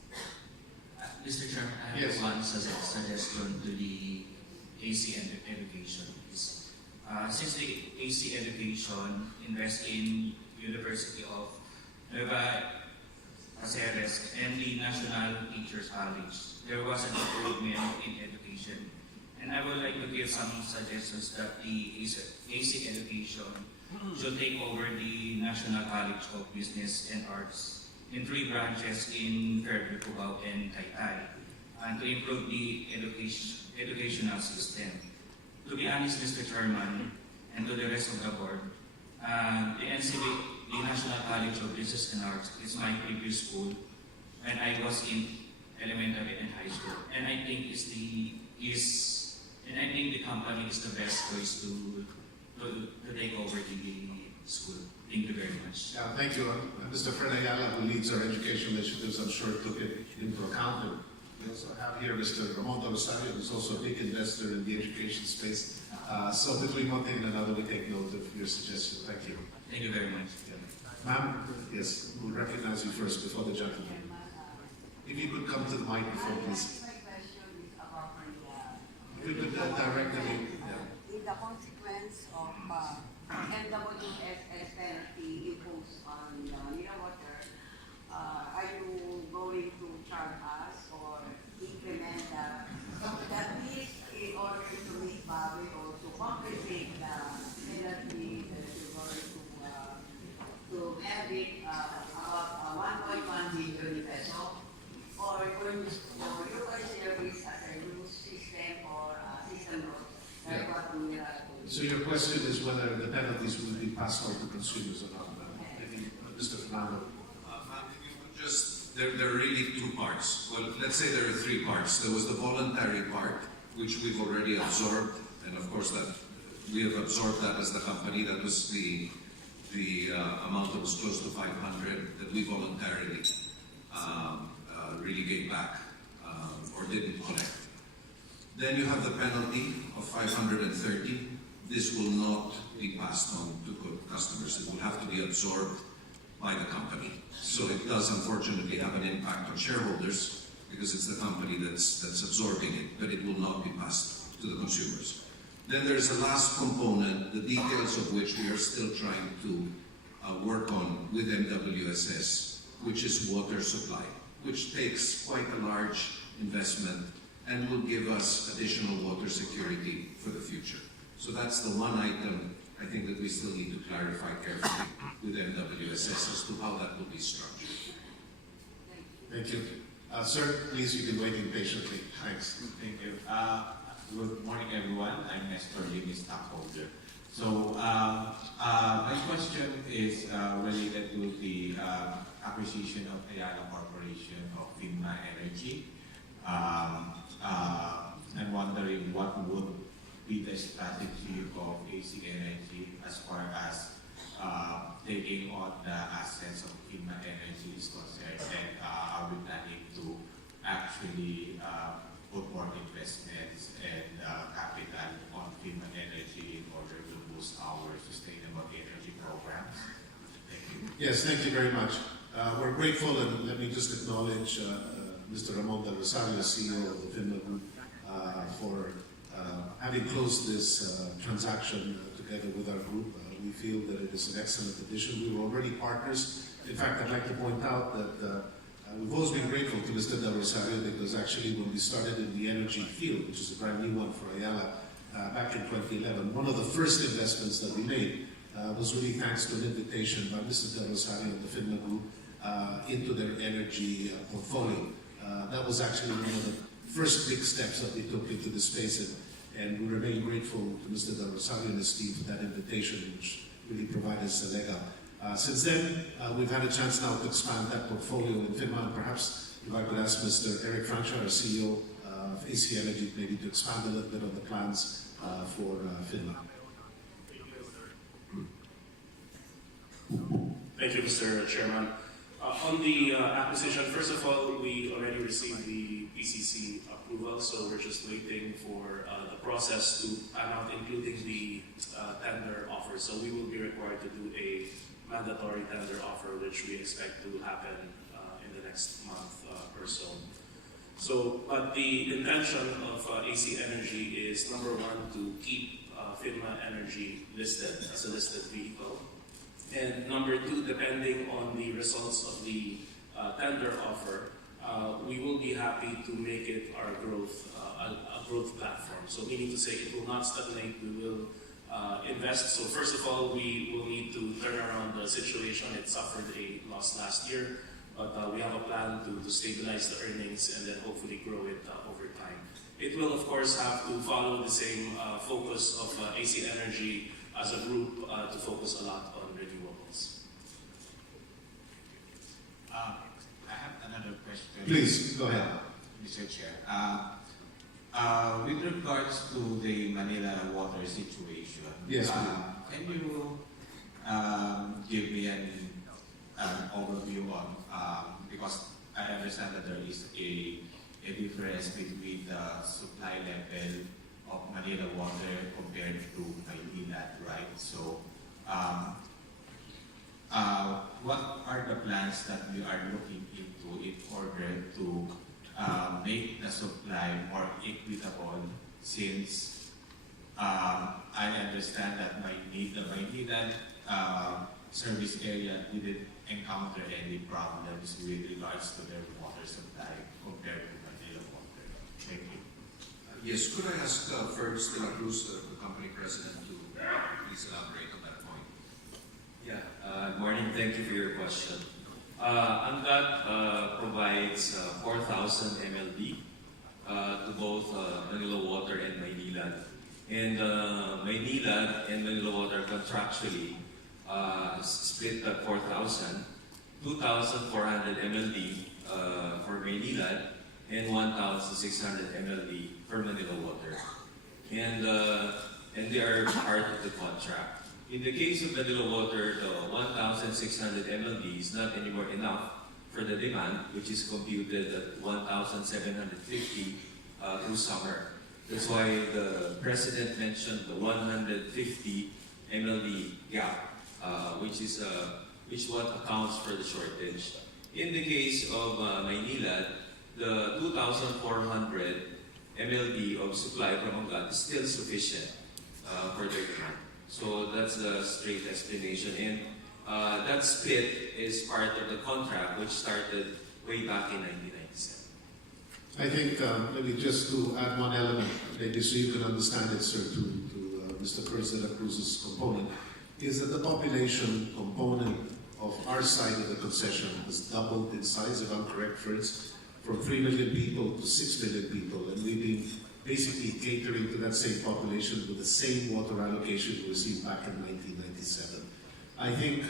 Mr. Chairman, I have Yes. one suggestion to the AC education. Since the AC education invests in University of Nueva Cáceres and the National Teachers College, there was an improvement in education. And I would like to give some suggestions that the AC education should take over the National College of Business and Arts in 3 branches in Fairview, Cubao, and Taytay, and to improve the educational system. To be honest, Mr. Chairman, and to the rest of the board, the NCB, the National College of Business and Arts, is my previous school when I was in elementary and high school, and I think the company is the best choice to take over the school. Thank you very much. Yeah, thank you. Mr. Fred Ayala, who leads our educational initiatives, I'm sure took it into account. And we also have here Mr. Ramon Rosario, who's also a big investor in the education space. So between one thing and another, we take note of your suggestion. Thank you. Thank you very much. Yeah. Ma'am, yes, we'll recognize you first before the gentleman. If you could come to the microphone, please. My question is about If you could direct them in. in the consequence of NWSS penalty imposed on Manila Water, are you going to charge us or implement that least in order to make bawi or to compensate the penalty that you're going to have it about 1.1 billion peso? Or when you consider this as a new system or system like what we are doing? So your question is whether the penalties will be passed on to consumers or not. Maybe Mr. Fernando. There are really 2 parts. Well, let's say there are 3 parts. There was the voluntary part, which we've already absorbed, and of course that we have absorbed that as the company. That was the amount that was close to 500 that we voluntarily really gave back or didn't collect. Then you have the penalty of 530. This will not be passed on to customers. It will have to be absorbed by the company. So it does unfortunately have an impact on shareholders because it's the company that's absorbing it, but it will not be passed to the consumers. Then there's a last component, the details of which we are still trying to work on with MWSS, which is water supply, which takes quite a large investment and will give us additional water security for the future. So that's the one item I think that we still need to clarify carefully with MWSS as to how that will be structured. Thank you. Sir, please, you've been waiting patiently. Thanks. Thank you. Good morning, everyone. I'm Nestor Lim, stockholder. So my question is related to the acquisition of Ayala Corporation of FINMA Energy. I'm wondering what would be the strategy of AC Energy as far as taking on the assets of FINMA Energy is concerned, and are we planning to actually put more investments and capital on FINMA Energy in order to boost our sustainable energy programs? Thank you. Yes, thank you very much. We're grateful, and let me just acknowledge Mr. Ramon Rosario, CEO of the FINMA Group, for having closed this transaction together with our group. We feel that it is an excellent addition. We were already partners. In fact, I'd like to point out that we've always been grateful to Mr. Del Rosario because actually when we started in the energy field, which is a brand new one for Ayala, back in 2011, one of the first investments that we made was really thanks to an invitation by Mr. Del Rosario and the FINMA Group into their energy portfolio. That was actually one of the first big steps that we took into the space, and we remain grateful to Mr. Del Rosario and his team for that invitation, which really provided us a leg up. Since then, we've had a chance now to expand that portfolio in FINMA, and perhaps if I could ask Mr. Eric Francia, our CEO of AC Energy, maybe to expand a little bit on the plans for FINMA. Thank you, Mr. Chairman. On the acquisition, first of all, we already received the PCC approval, so we're just waiting for the process to pan out, including the tender offer. So we will be required to do a mandatory tender offer, which we expect to happen in the next month or so. But the intention of AC Energy is, number one, to keep FINMA Energy listed as a listed vehicle. And number two, depending on the results of the tender offer, we will be happy to make it our a growth platform. So meaning to say it will not stagnate, we will invest. So first of all, we will need to turn around the situation. It suffered a loss last year. but we have a plan to stabilize the earnings and then hopefully grow it over time. It will, of course, have to follow the same focus of AC Energy as a group to focus a lot on renewables. I have another question. Please, go ahead. Mr. Chair. With regards to the Manila water situation, Yes, can you give me an overview on, because I understand that there is a difference between the supply level of Manila water compared to Maynila, right? So, what are the plans that we are looking into in order to make the supply more equitable, since I understand that the Maynila service area didn't encounter any problems with regards to their water supply compared to Manila water. Thank you. Yes, could I ask first De La Cruz, the company president, to please elaborate on that point? Yeah, good morning. Thank you for your question. ANGAT provides 4,000 MLD to both Manila Water and Maynilad. And Maynilad and Manila Water contractually split that 4,000, 2,400 MLD for Maynilad and 1,600 MLD for Manila Water. And they are part of the contract. In the case of Manila Water, the 1,600 MLD is not anymore enough for the demand, which is computed at 1,750 through summer. That's why the President mentioned the 150 MLD gap, which what accounts for the shortage. In the case of Maynilad, the 2,400 MLD of supply from ANGAT is still sufficient for their demand. So that's the straight explanation. And that split is part of the contract, which started way back in 1997. I think maybe just to add one element, maybe so you can understand it, sir, to Mr. De La Cruz's component, is that the population component of our side of the concession has doubled in size, if I'm correct, Fritz, from 3 million people to 6 million people, and we've been basically catering to that same population with the same water allocation we received back in 1997. I think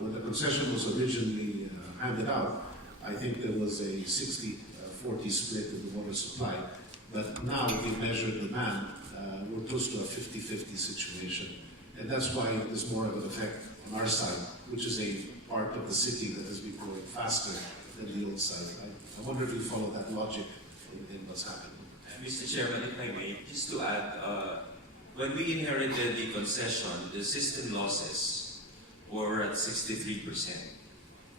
when the concession was originally handed out, I think there was a 60-40 split in the water supply, but now if we measure demand, we're close to a 50-50 situation. And that's why there's more of an effect on our side, which is a part of the city that has been growing faster than the old side. I wonder if you follow that logic in what's happening. Mr. Chairman, if I may, just to add, when we inherited the concession, the system losses were at 63%.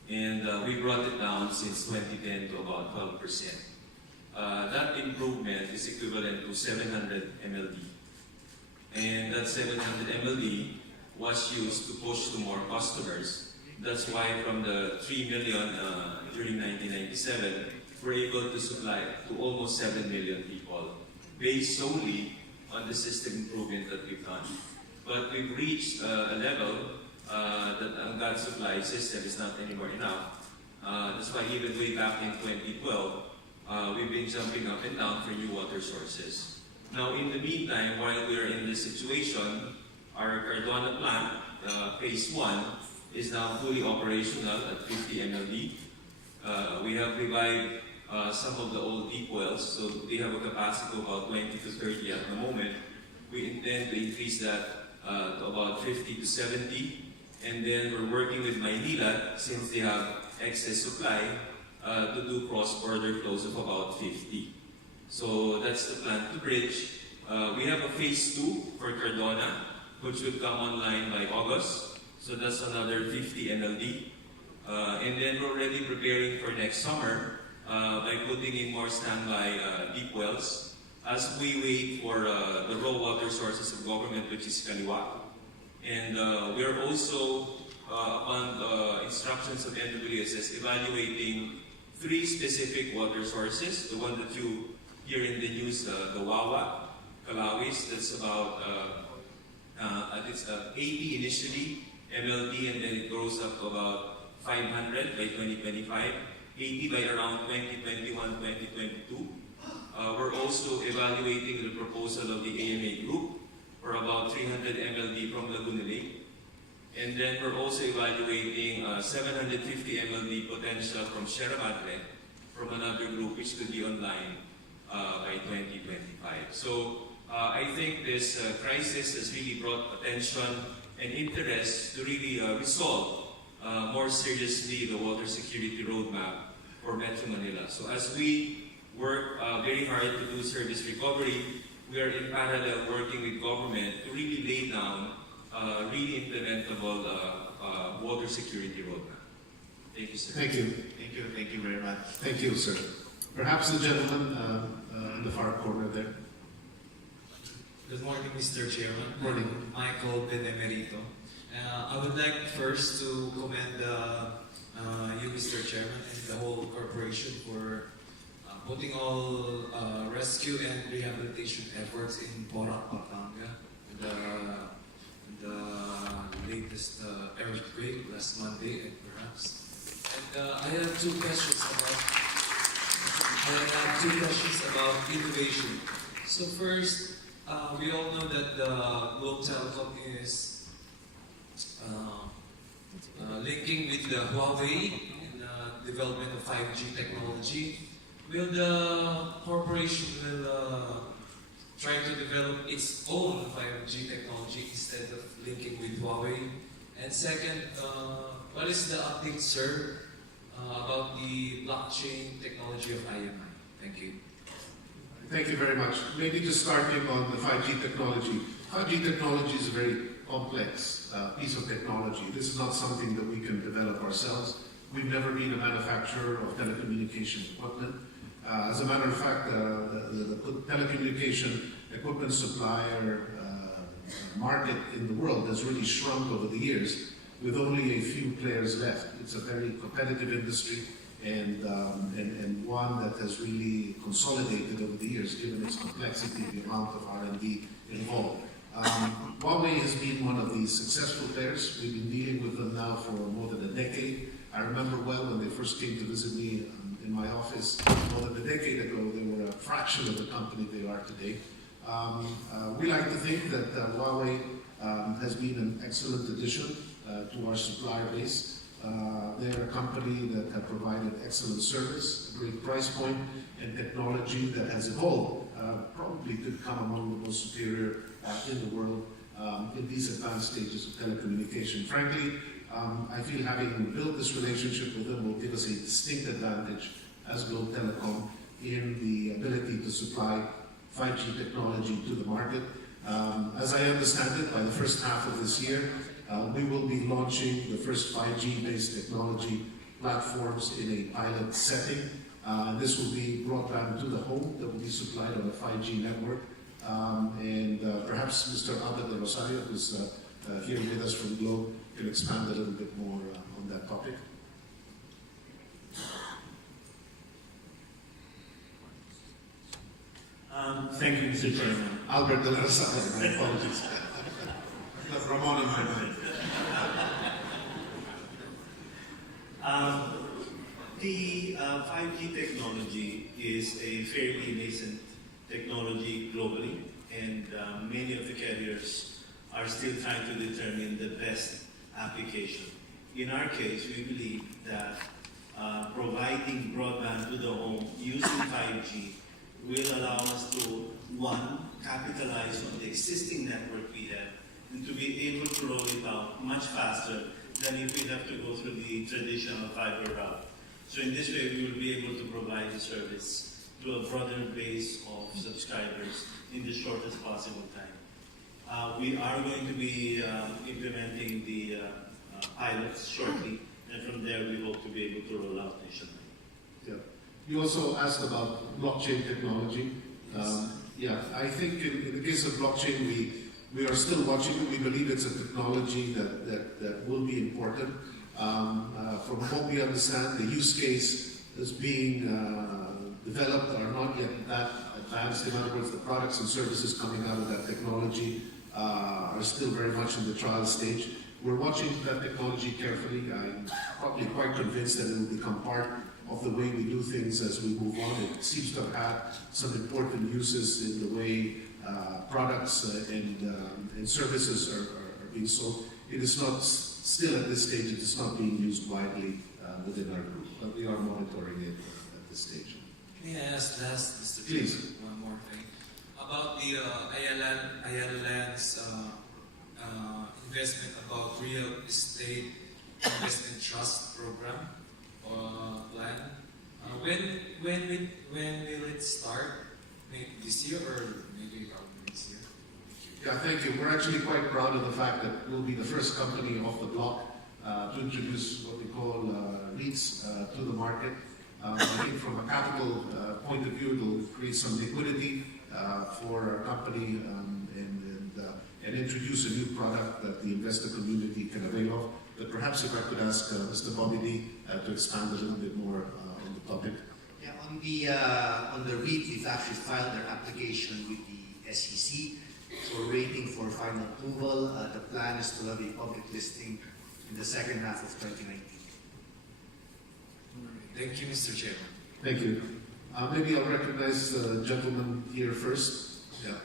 And we brought it down since 2010 to about 12%. That improvement is equivalent to 700 MLD. And that 700 MLD was used to push to more customers. That's why from the 3 million during 1997, we're able to supply to almost 7 million people based solely on the system improvement that we've done. But we've reached a level that ANGAT supply system is not anymore enough. That's why even way back in 2012, we've been jumping up and down for new water sources. Now, in the meantime, while we're in this situation, our Cardona plant, phase 1, is now fully operational at 50 MLD. We have revived some of the old deep wells, so they have a capacity of about 20 to 30 at the moment. We intend to increase that to about 50 to 70. And then we're working with Maynila, since they have excess supply, to do cross-border flows of about 50. So that's the plan to bridge. We have a phase 2 for Cardona, which will come online by August. So that's another 50 MLD. And then we're already preparing for next summer by putting in more standby deep wells as we wait for the raw water sources of government, which is Kaliwa. And we're also, upon the instructions of NWSS, evaluating 3 specific water sources. The one that you hear in the news, the Wawa, Kalawis, that's about it's 80 initially, MLD, and then it grows up to about 500 by 2025, 80 by around 2021-2022. We're also evaluating the proposal of the AMA Group for about 300 MLD from Laguna Lake. And then we're also evaluating 750 MLD potential from Sierra Madre from another group which could be online by 2025. So I think this crisis has really brought attention and interest to really resolve more seriously the water security roadmap for Metro Manila. So as we work very hard to do service recovery, we are in parallel working with government to really lay down really implementable water security roadmap. Thank you, sir. Thank you. Thank you. Thank you very much. Thank you, sir. Perhaps the gentleman in the far corner there. Good morning, Mr. Chairman. Morning. Michael Benemerito. I would like first to commend you, Mr. Chairman, and the whole corporation for putting all rescue and rehabilitation efforts in Porac, Pampanga. The latest earthquake last Monday, and perhaps. And I have two questions about innovation. So first, we all know that the Globe Telecom is linking with the Huawei in the development of 5G technology. Will the corporation try to develop its own 5G technology instead of linking with Huawei? And second, what is the update, sir, about the blockchain technology of IMI? Thank you. Thank you very much. Maybe just starting on the 5G technology. 5G technology is a very complex piece of technology. This is not something that we can develop ourselves. We've never been a manufacturer of telecommunication equipment. As a matter of fact, the telecommunication equipment supplier market in the world has really shrunk over the years, with only a few players left. It's a very competitive industry and one that has really consolidated over the years, given its complexity, the amount of R&D involved. Huawei has been one of these successful players. We've been dealing with them now for more than a decade. I remember well when they first came to visit me in my office more than a decade ago. They were a fraction of the company they are today. We like to think that Huawei has been an excellent addition to our supplier base. They're a company that have provided excellent service, a great price point, and technology that has evolved. Probably could come among the most superior in the world in these advanced stages of telecommunication. Frankly, I feel having built this relationship with them will give us a distinct advantage as Globe Telecom in the ability to supply 5G technology to the market. As I understand it, by the first half of this year, we will be launching the first 5G-based technology platforms in a pilot setting. This will be broadband to the home that will be supplied on a 5G network. Perhaps Mr. Albert de Rosario, who's here with us from Globe, can expand a little bit more on that topic. Thank you, Mr. Chairman. Albert de Rosario, my apologies. That's Ramon in my mind. The 5G technology is a fairly nascent technology globally, and many of the carriers are still trying to determine the best application. In our case, we believe that providing broadband to the home using 5G will allow us to, one, capitalize on the existing network we have, and to be able to roll it out much faster than if we have to go through the traditional fiber route. So in this way, we will be able to provide the service to a broader base of subscribers in the shortest possible time. We are going to be implementing the pilots shortly, and from there we hope to be able to roll out nationwide. Yeah. You also asked about blockchain technology. Yeah, I think in the case of blockchain, we are still watching it. We believe it's a technology that will be important. From what we understand, the use case is being developed are not yet that advanced. In other words, the products and services coming out of that technology are still very much in the trial stage. we're watching that technology carefully. I'm probably quite convinced that it will become part of the way we do things as we move on. It seems to have had some important uses in the way products and services are being sold. It is not, still at this stage, it is not being used widely within our group, but we are monitoring it at this stage. May I ask last, Mr. Please. Chairman, one more thing? About the Ayala Land's investment about real estate investment trust program plan. When will it start? Maybe this year or maybe this year? Yeah, thank you. We're actually quite proud of the fact that we'll be the first company off the block to introduce what we call REITs to the market. I think from a capital point of view, it will create some liquidity for our company and introduce a new product that the investor community can avail of. But perhaps if I could ask Mr. Bobby Lee to expand a little bit more on the topic. Yeah, on the REIT, we've actually filed our application with the SEC. So we're waiting for final approval. The plan is to have a public listing in the second half of 2019. Thank you, Mr. Chairman. Thank you. Maybe I'll recognize the gentleman here first. Yeah.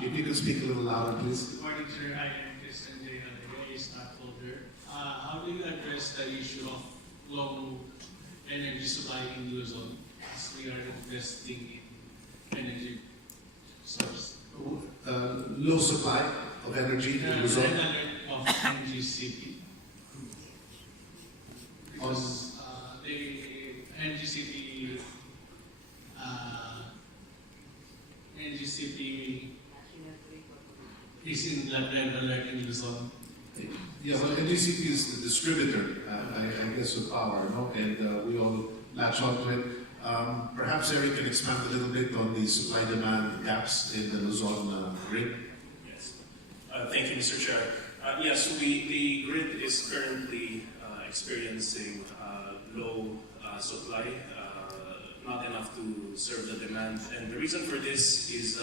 If you could speak a little louder, please. Good morning, sir. I am Christian J. Rodriguez, a stockholder. How do you address the issue of low energy supply in Luzon as we are investing in energy source? Low supply of energy in Luzon. Of energy city. Because the energy city is in the red alert in Luzon. Yeah, well, NGCP is the distributor, I guess, of power, no? And we all latch on to it. Perhaps Eric can expand a little bit on the supply-demand gaps in the Luzon grid. Yes. Thank you, Mr. Chair. Yes, the grid is currently experiencing low supply, not enough to serve the demand. And the reason for this is,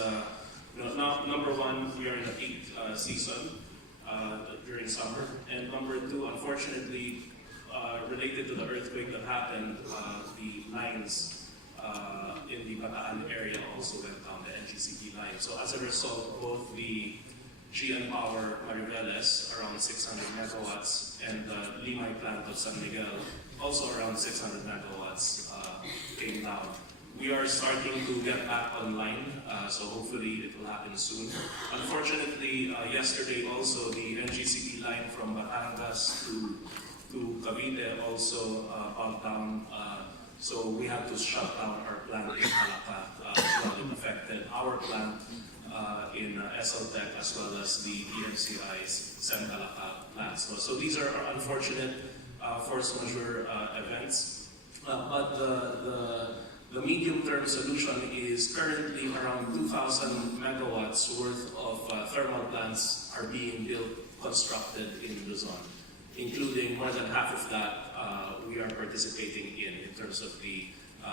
number one, we are in a peak season during summer. And number two, unfortunately, related to the earthquake that happened, the lines in the Bataan area also went down, the NGCP line. So as a result, both the GN Power Mariveles, around 600 megawatts, and the Limay plant of San Miguel, also around 600 megawatts, came down. We are starting to get back online, so hopefully it will happen soon. Unfortunately, yesterday also the NGCP line from Batangas to Cavite also bogged down, so we had to shut down our plant in Malacca as well. It affected our plant in SLTech as well as the DMCI's San Malacca plant. So these are unfortunate force majeure events, but the medium-term solution is currently around 2,000 megawatts worth of thermal plants are being built, constructed in Luzon, including more than half of that we are participating in terms of the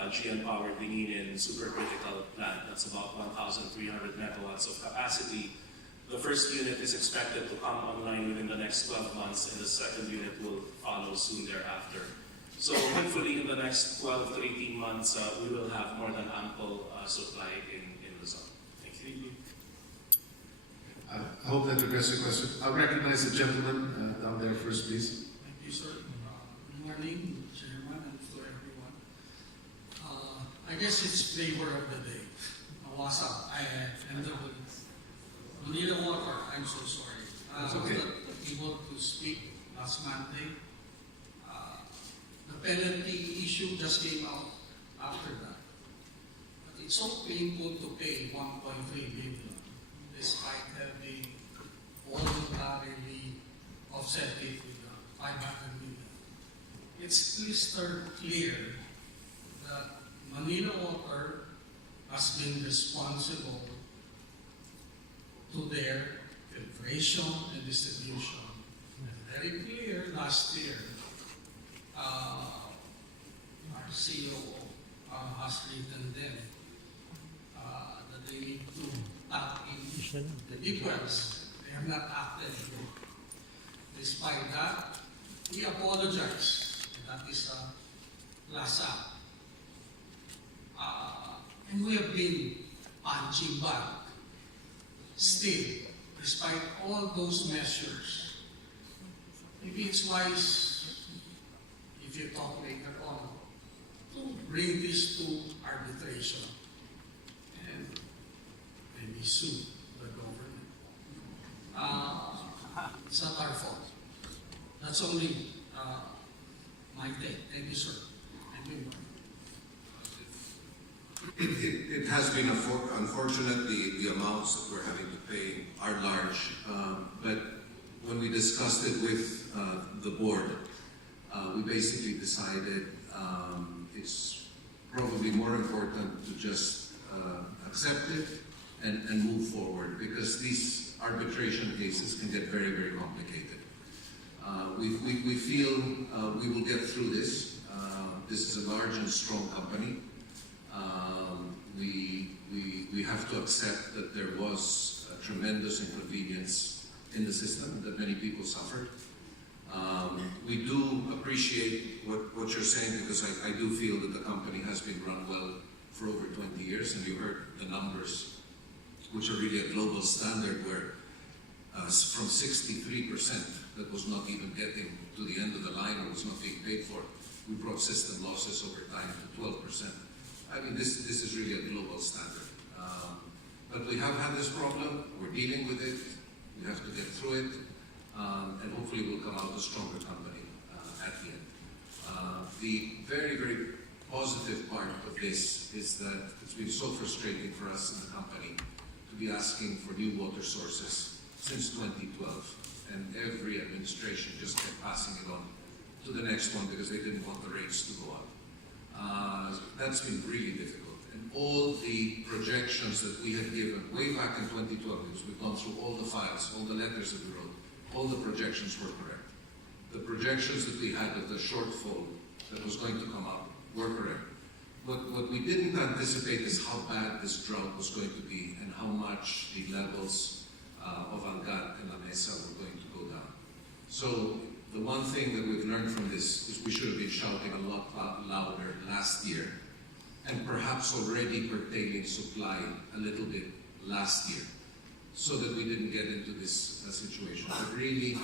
GN Power Dininin supercritical plant. That's about 1,300 megawatts of capacity. The first unit is expected to come online within the next 12 months, and the second unit will follow soon thereafter. So hopefully in the next 12 to 18 months, we will have more than ample supply in Luzon. Thank you. I hope that addressed your question. I'll recognize the gentleman down there first, please. Thank you, sir. Good morning, Chairman, and for everyone. I guess it's flavor of the day. What's up? I'm the Manila Water. I'm so sorry. That's okay. I was not able to speak last Monday. The penalty issue just came out after that. But it's so painful to pay 1.3 billion despite having voluntarily offset it with 500 million. It's crystal clear that Manila Water has been responsible to their filtration and distribution. Very clear last year. Our CEO has written them that they need to tap in the difference. They have not acted. Despite that, we apologize. That is Plaza. And we have been punching back. Still, despite all those measures, maybe it's wise, if you talk later on, to bring this to arbitration and maybe sue the government. It's not our fault. That's only my take. Thank you, sir. Thank you. It has been unfortunate, the amounts that we're having to pay are large, but when we discussed it with the board, we basically decided it's probably more important to just accept it and move forward, because these arbitration cases can get very, very complicated. We feel we will get through this. This is a large and strong company. We have to accept that there was a tremendous inconvenience in the system, that many people suffered. We do appreciate what you're saying, because I do feel that the company has been run well for over 20 years, and you heard the numbers, which are really a global standard, where from 63% that was not even getting to the end of the line or was not being paid for, we brought system losses over time to 12%. I mean, this is really a global standard. But we have had this problem, we're dealing with it, we have to get through it, and hopefully we'll come out a stronger company at the end. The very, very positive part of this is that it's been so frustrating for us in the company to be asking for new water sources since 2012, and every administration just kept passing it on to the next one because they didn't want the rates to go up. That's been really difficult. And all the projections that we had given way back in 2012, because we've gone through all the files, all the letters that we wrote, all the projections were correct. The projections that we had of the shortfall that was going to come up were correct. What we didn't anticipate is how bad this drought was going to be and how much the levels of Angat and La Mesa were going to go down. So the one thing that we've learned from this is we should have been shouting a lot louder last year, and perhaps already curtailing supply a little bit last year, so that we didn't get into this situation. But really,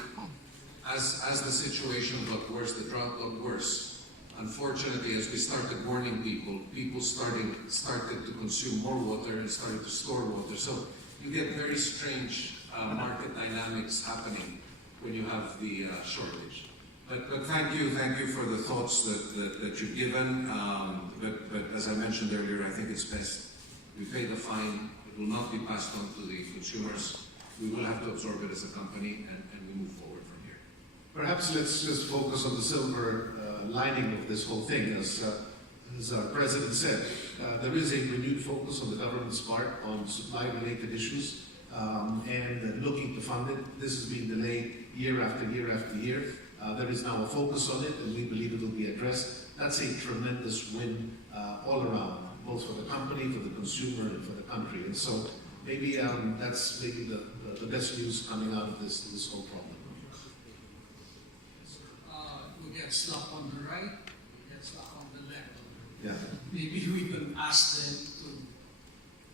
as the situation got worse, the drought got worse. Unfortunately, as we started warning people started to consume more water and started to store water. So you get very strange market dynamics happening when you have the shortage. But thank you for the thoughts that you've given. But as I mentioned earlier, I think it's best we pay the fine. It will not be passed on to the consumers. We will have to absorb it as a company, and we move forward from here. Perhaps let's just focus on the silver lining of this whole thing. As our president said, there is a renewed focus on the government's part on supply-related issues and looking to fund it. This has been delayed year after year after year. There is now a focus on it, and we believe it will be addressed. That's a tremendous win all around, both for the company, for the consumer, and for the country. And so maybe that's maybe the best news coming out of this whole problem. We get stuck on the right, we get stuck on the left. Yeah. Maybe we can ask them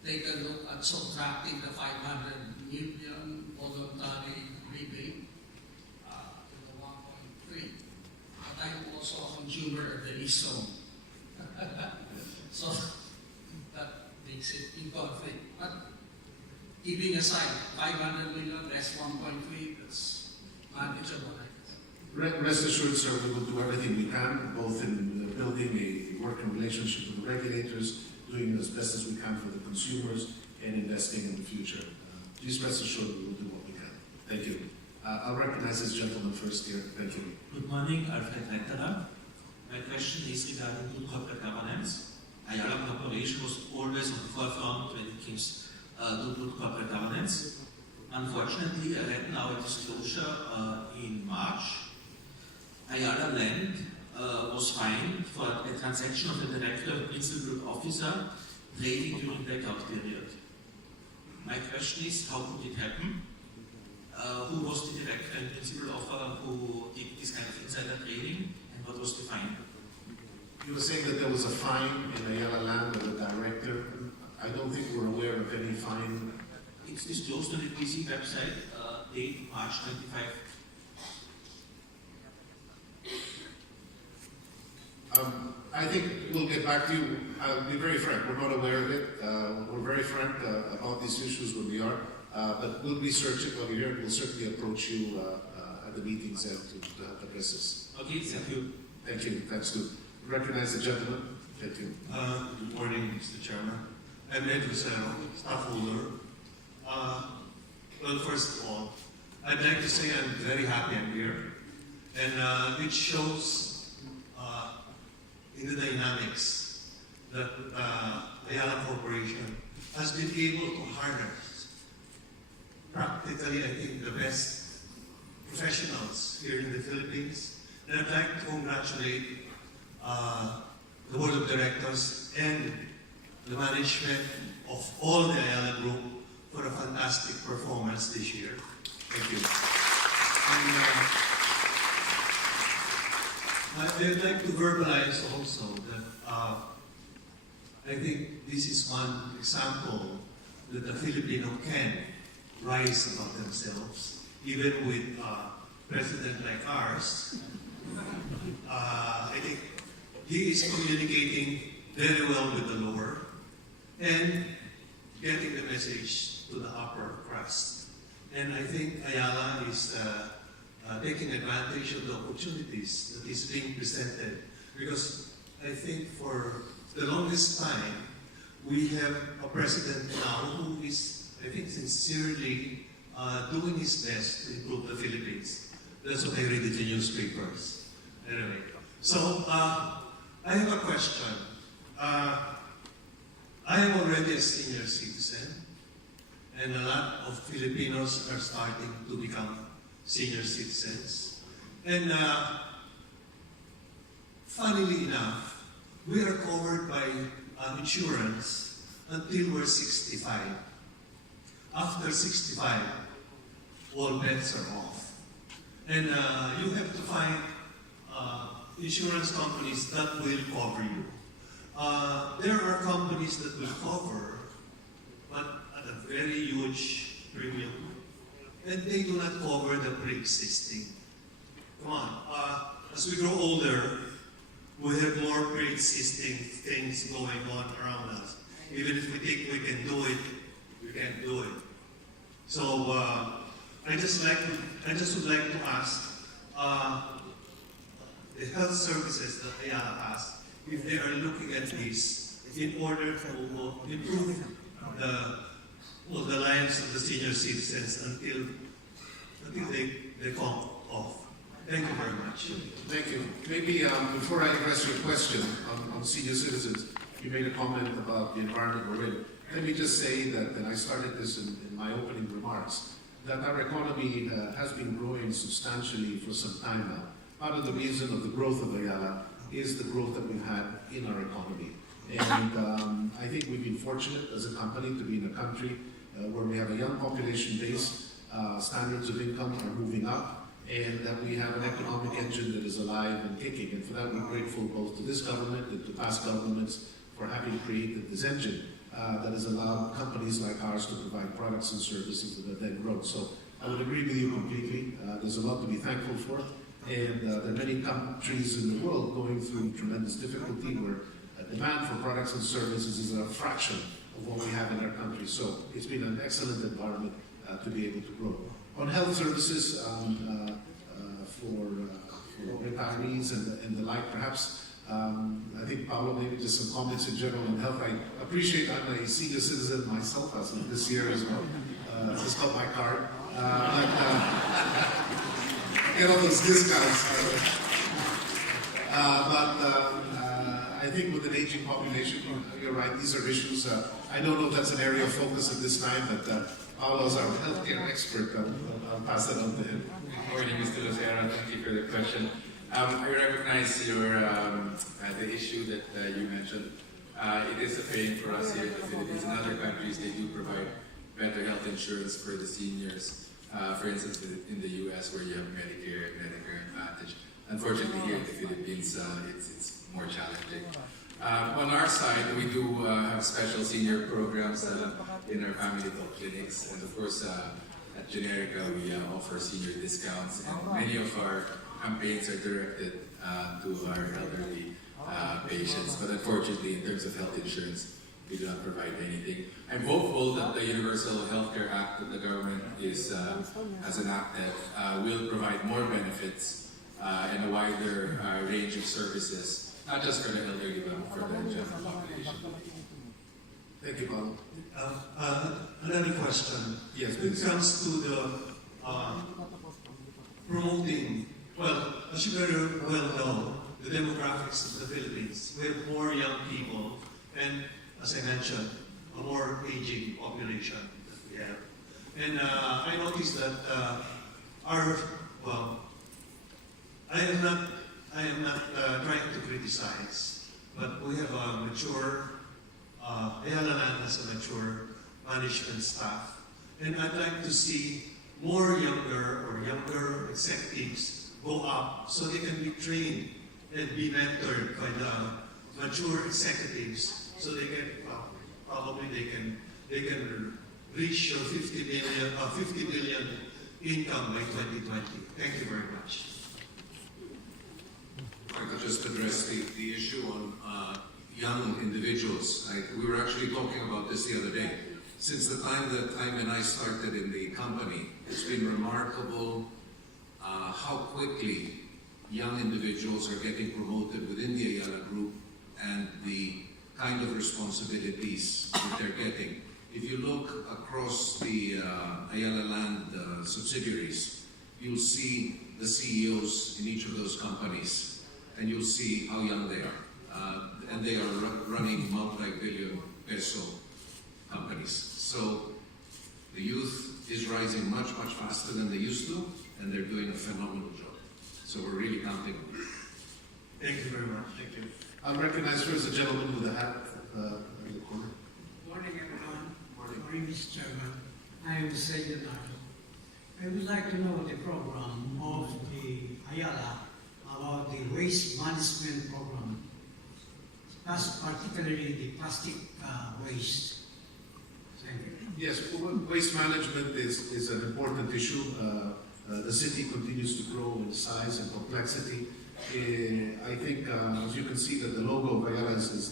to take a look at subtracting the 500 million voluntary rebate to the 1.3. But I'm also a consumer of the East Zone. So that makes it in conflict. But keeping aside 500 million less 1.3, that's manageable. Rest assured, sir, we will do everything we can, both in building a working relationship with the regulators, doing as best as we can for the consumers, and investing in the future. Please rest assured we will do what we can. Thank you. I'll recognize this gentleman first here. Thank you. Good morning, Alfred Rechterer. My question is regarding good corporate governance. Ayala Corporation was always on the forefront when it comes to good corporate governance. Unfortunately, I read now a disclosure in March. Ayala Land was fined for a transaction of a director of a principal officer trading during blackout period. My question is, how could it happen? who was the director and principal of who did this kind of insider trading, and what was the fine? You were saying that there was a fine in Ayala Land of the director. I don't think we're aware of any fine. It's disclosed on the PC website, date March 25. I think we'll get back to you. I'll be very frank, we're not aware of it. We're very frank about these issues when we are, but we'll be searching while we're here. We'll certainly approach you at the meetings and to address this. Okay, thank you. Thank you. Thanks to recognize the gentleman. Thank you. Good morning, Mr. Chairman. I'm Ed Lucero, stockholder. Well, first of all, I'd like to say I'm very happy I'm here. And it shows in the dynamics that Ayala Corporation has been able to harness practically, I think, the best professionals here in the Philippines. And I'd like to congratulate the board of directors and the management of all the Ayala Group for a fantastic performance this year. Thank you. And I'd like to verbalize also that I think this is one example that the Filipino can rise above themselves, even with president like ours. I think he is communicating very well with the lower and getting the message to the upper crust. And I think Ayala is taking advantage of the opportunities that is being presented, because I think for the longest time we have a president now who is, I think, sincerely doing his best to improve the Philippines. That's what I read in the newspapers. Anyway, so I have a question. I am already a senior citizen, and a lot of Filipinos are starting to become senior citizens. And funnily enough, we are covered by insurance until we're 65. After 65, all bets are off. And you have to find insurance companies that will cover you. There are companies that will cover, but at a very huge premium. And they do not cover the pre-existing. Come on, as we grow older, we have more pre-existing things going on around us. Even if we think we can do it, we can't do it. So I just would like to ask the health services that Ayala has, if they are looking at this in order to improve the lives of the senior citizens until they come off. Thank you very much. Thank you. Maybe before I address your question on senior citizens, you made a comment about the environment we're in. Let me just say that, and I started this in my opening remarks, that our economy has been growing substantially for some time now. Part of the reason of the growth of Ayala is the growth that we've had in our economy. And I think we've been fortunate as a company to be in a country where we have a young population base, standards of income are moving up, and that we have an economic engine that is alive and kicking. And for that, we're grateful both to this government and to past governments for having created this engine that has allowed companies like ours to provide products and services that have then grown. So I would agree with you completely. There's a lot to be thankful for. And there are many countries in the world going through tremendous difficulty where demand for products and services is a fraction of what we have in our country. So it's been an excellent environment to be able to grow. On health services for retirees and the like, perhaps, I think Paolo, maybe just some comments in general on health. I appreciate I'm a senior citizen myself as of this year as well. Just got my card. Get all those discounts. I think with an aging population, you're right, these are issues. I don't know if that's an area of focus at this time, but Paolo's our healthcare expert. I'll pass that on to him. Good morning, Mr. Lucero. Thank you for the question. I recognize your the issue that you mentioned. It is a pain for us here in the Philippines. In other countries, they do provide better health insurance for the seniors. For instance, in the US where you have Medicare Advantage. Unfortunately, here in the Philippines, it's more challenging. On our side, we do have special senior programs in our family health clinics, and of course, at Generica, we offer senior discounts, and many of our campaigns are directed to our elderly patients. But unfortunately, in terms of health insurance, we do not provide anything. I'm hopeful that the Universal Healthcare Act that the government has enacted will provide more benefits and a wider range of services, not just for the elderly, but for the general population. Thank you, Paul. Another question. Yes, when it comes to the promoting, well, as you very well know, the demographics of the Philippines, we have more young people, and as I mentioned, a more aging population that we have. And I noticed that I am not trying to criticize, but we have a mature, Ayala Land has a mature management staff, and I'd like to see more younger executives go up so they can be trained and be mentored by the mature executives, so they can probably they can reach your 50 billion income by 2020. Thank you very much. If I could just address the issue on young individuals. We were actually talking about this the other day. Since the time that Jaime and I started in the company, it's been remarkable how quickly young individuals are getting promoted within the Ayala Group and the kind of responsibilities that they're getting. If you look across the Ayala Land subsidiaries, you'll see the CEOs in each of those companies, and you'll see how young they are. And they are running multi-billion peso companies. So the youth is rising much, much faster than they used to, and they're doing a phenomenal job. So we're really counting on them. Thank you very much. Thank you. I'll recognize first the gentleman with the hat in the corner. Morning, everyone. Morning, Mr. Chairman. I am Sayed Naro. I would like to know the program of the Ayala about the waste management program, particularly the plastic waste. Thank you. Yes, waste management is an important issue. The city continues to grow in size and complexity. I think, as you can see, that the logo of Ayala is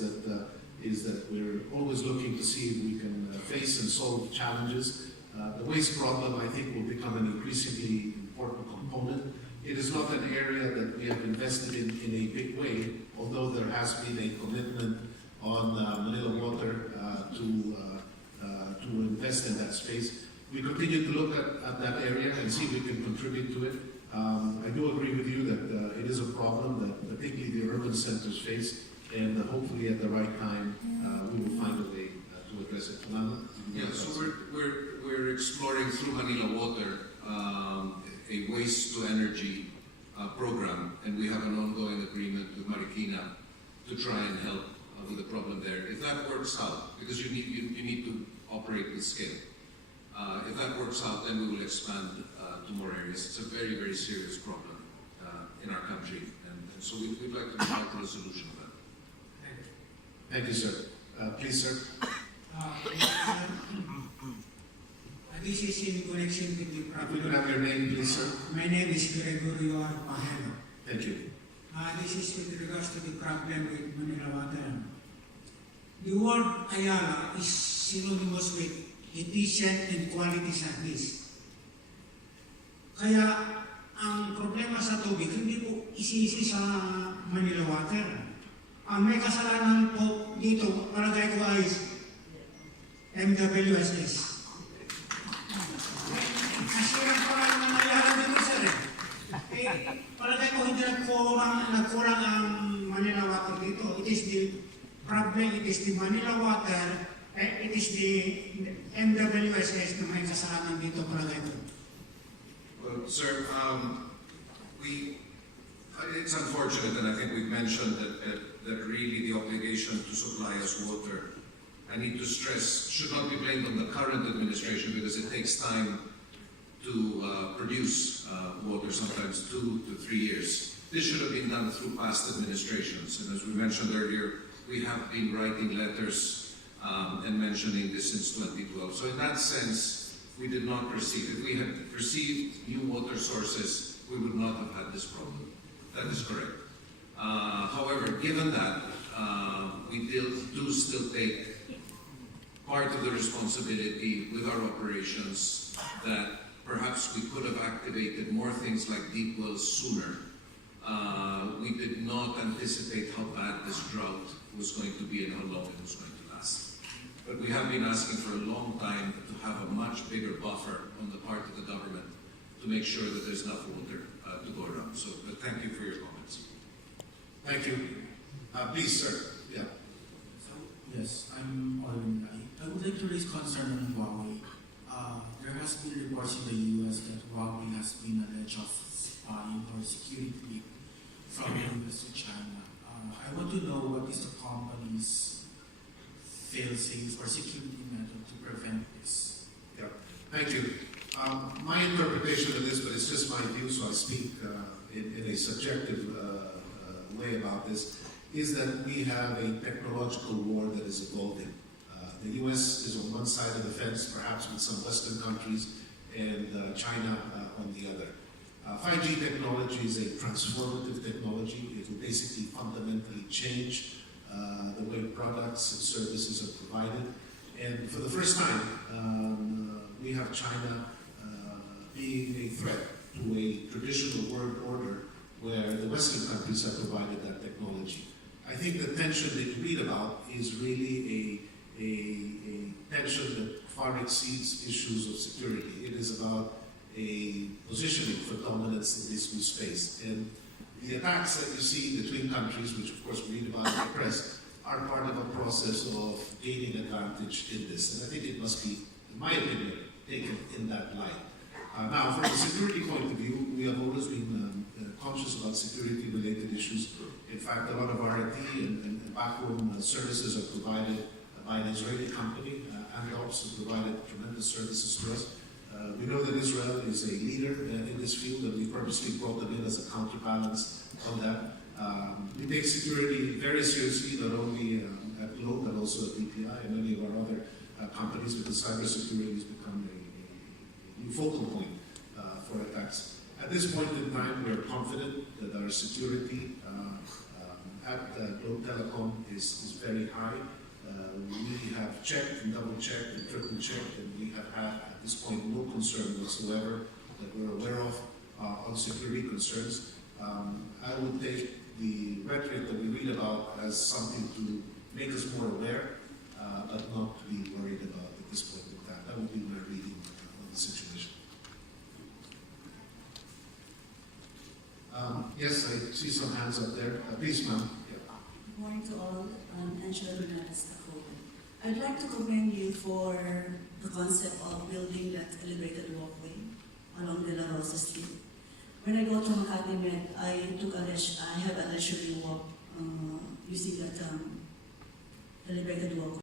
that we're always looking to see if we can face and solve challenges. The waste problem, I think, will become an increasingly important component. It is not an area that we have invested in a big way, although there has been a commitment on Manila Water to invest in that space. We continue to look at that area and see if we can contribute to it. I do agree with you that it is a problem that particularly the urban centers face, and hopefully at the right time we will find a way to address it. Yeah, so we're exploring through Manila Water a waste to energy program, and we have an ongoing agreement with Marikina to try and help with the problem there. If that works out, because you need to operate with scale. If that works out, then we will expand to more areas. It's a very, very serious problem in our country, and so we'd like to be part of the solution of that. Thank you, sir. Please, sir. This is in connection with the problem. If we could have your name, please, sir. My name is Gregorio Pahelo. Thank you. This is with regards to the problem with Manila Water. The word Ayala is synonymous with efficient and quality service. Kaya ang problema sa tubig, hindi po isi-isi sa Manila Water. Ang may kasalanan po dito, palagay ko ay MWSS. Nasirang pala ng Ayala dito, sir. Palagay ko hindi nagkulang ang Manila Water dito. It is the problem, it is the Manila Water, it is the MWSS na may kasalanan dito, palagay ko. Well, sir, it's unfortunate, and I think we've mentioned that really the obligation to supply us water, I need to stress, should not be blamed on the current administration because it takes time to produce water, sometimes 2 to 3 years. This should have been done through past administrations, and as we mentioned earlier, we have been writing letters and mentioning this since 2012. So in that sense, we did not proceed. If we had received new water sources, we would not have had this problem. That is correct. However, given that, we do still take part of the responsibility with our operations that perhaps we could have activated more things like deep wells sooner. We did not anticipate how bad this drought was going to be and how long it was going to last. But we have been asking for a long time to have a much bigger buffer on the part of the government to make sure that there's enough water to go around. So, but thank you for your comments. Thank you. Please, sir. Yeah. Yes, I'm Alvin Rai. I would like to raise concern on Huawei. There has been reports in the U.S. that Huawei has been alleged of spying or security leak from the U.S. to China. I want to know what is the company's fail-safe or security method to prevent this. Yeah. Thank you. My interpretation of this, but it's just my view, so I speak in a subjective way about this, is that we have a technological war that is evolving. The U.S. is on one side of the fence, perhaps with some Western countries, and China on the other. 5G technology is a transformative technology. It will basically fundamentally change the way products and services are provided. And for the first time, we have China being a threat to a traditional world order where the Western countries have provided that technology. I think the tension that you read about is really a tension that far exceeds issues of security. It is about a positioning for dominance in this new space. And the attacks that you see between countries, which of course we read about in the press, are part of a process of gaining advantage in this. And I think it must be, in my opinion, taken in that light. Now, from a security point of view, we have always been conscious about security-related issues. In fact, a lot of R&D and backroom services are provided by an Israeli company. Andops has provided tremendous services to us. We know that Israel is a leader in this field, and we purposely brought them in as a counterbalance on that. We take security very seriously, not only at Globe, but also at BPI and many of our other companies, because cybersecurity has become a new focal point for attacks. At this point in time, we are confident that our security at Globe Telecom is very high. We have checked and double-checked and triple-checked, and we have had, at this point, no concern whatsoever that we're aware of on security concerns. I would take the rhetoric that we read about as something to make us more aware, but not to be worried about at this point in time. That would be my reading of the situation. Yes, I see some hands up there. Please, ma'am. Good morning to all. Angela Bernardes, stockholder. I'd like to commend you for the concept of building that elevated walkway along De La Rosa Street. When I go to Makati Med, I have a leisurely walk using that elevated walkway.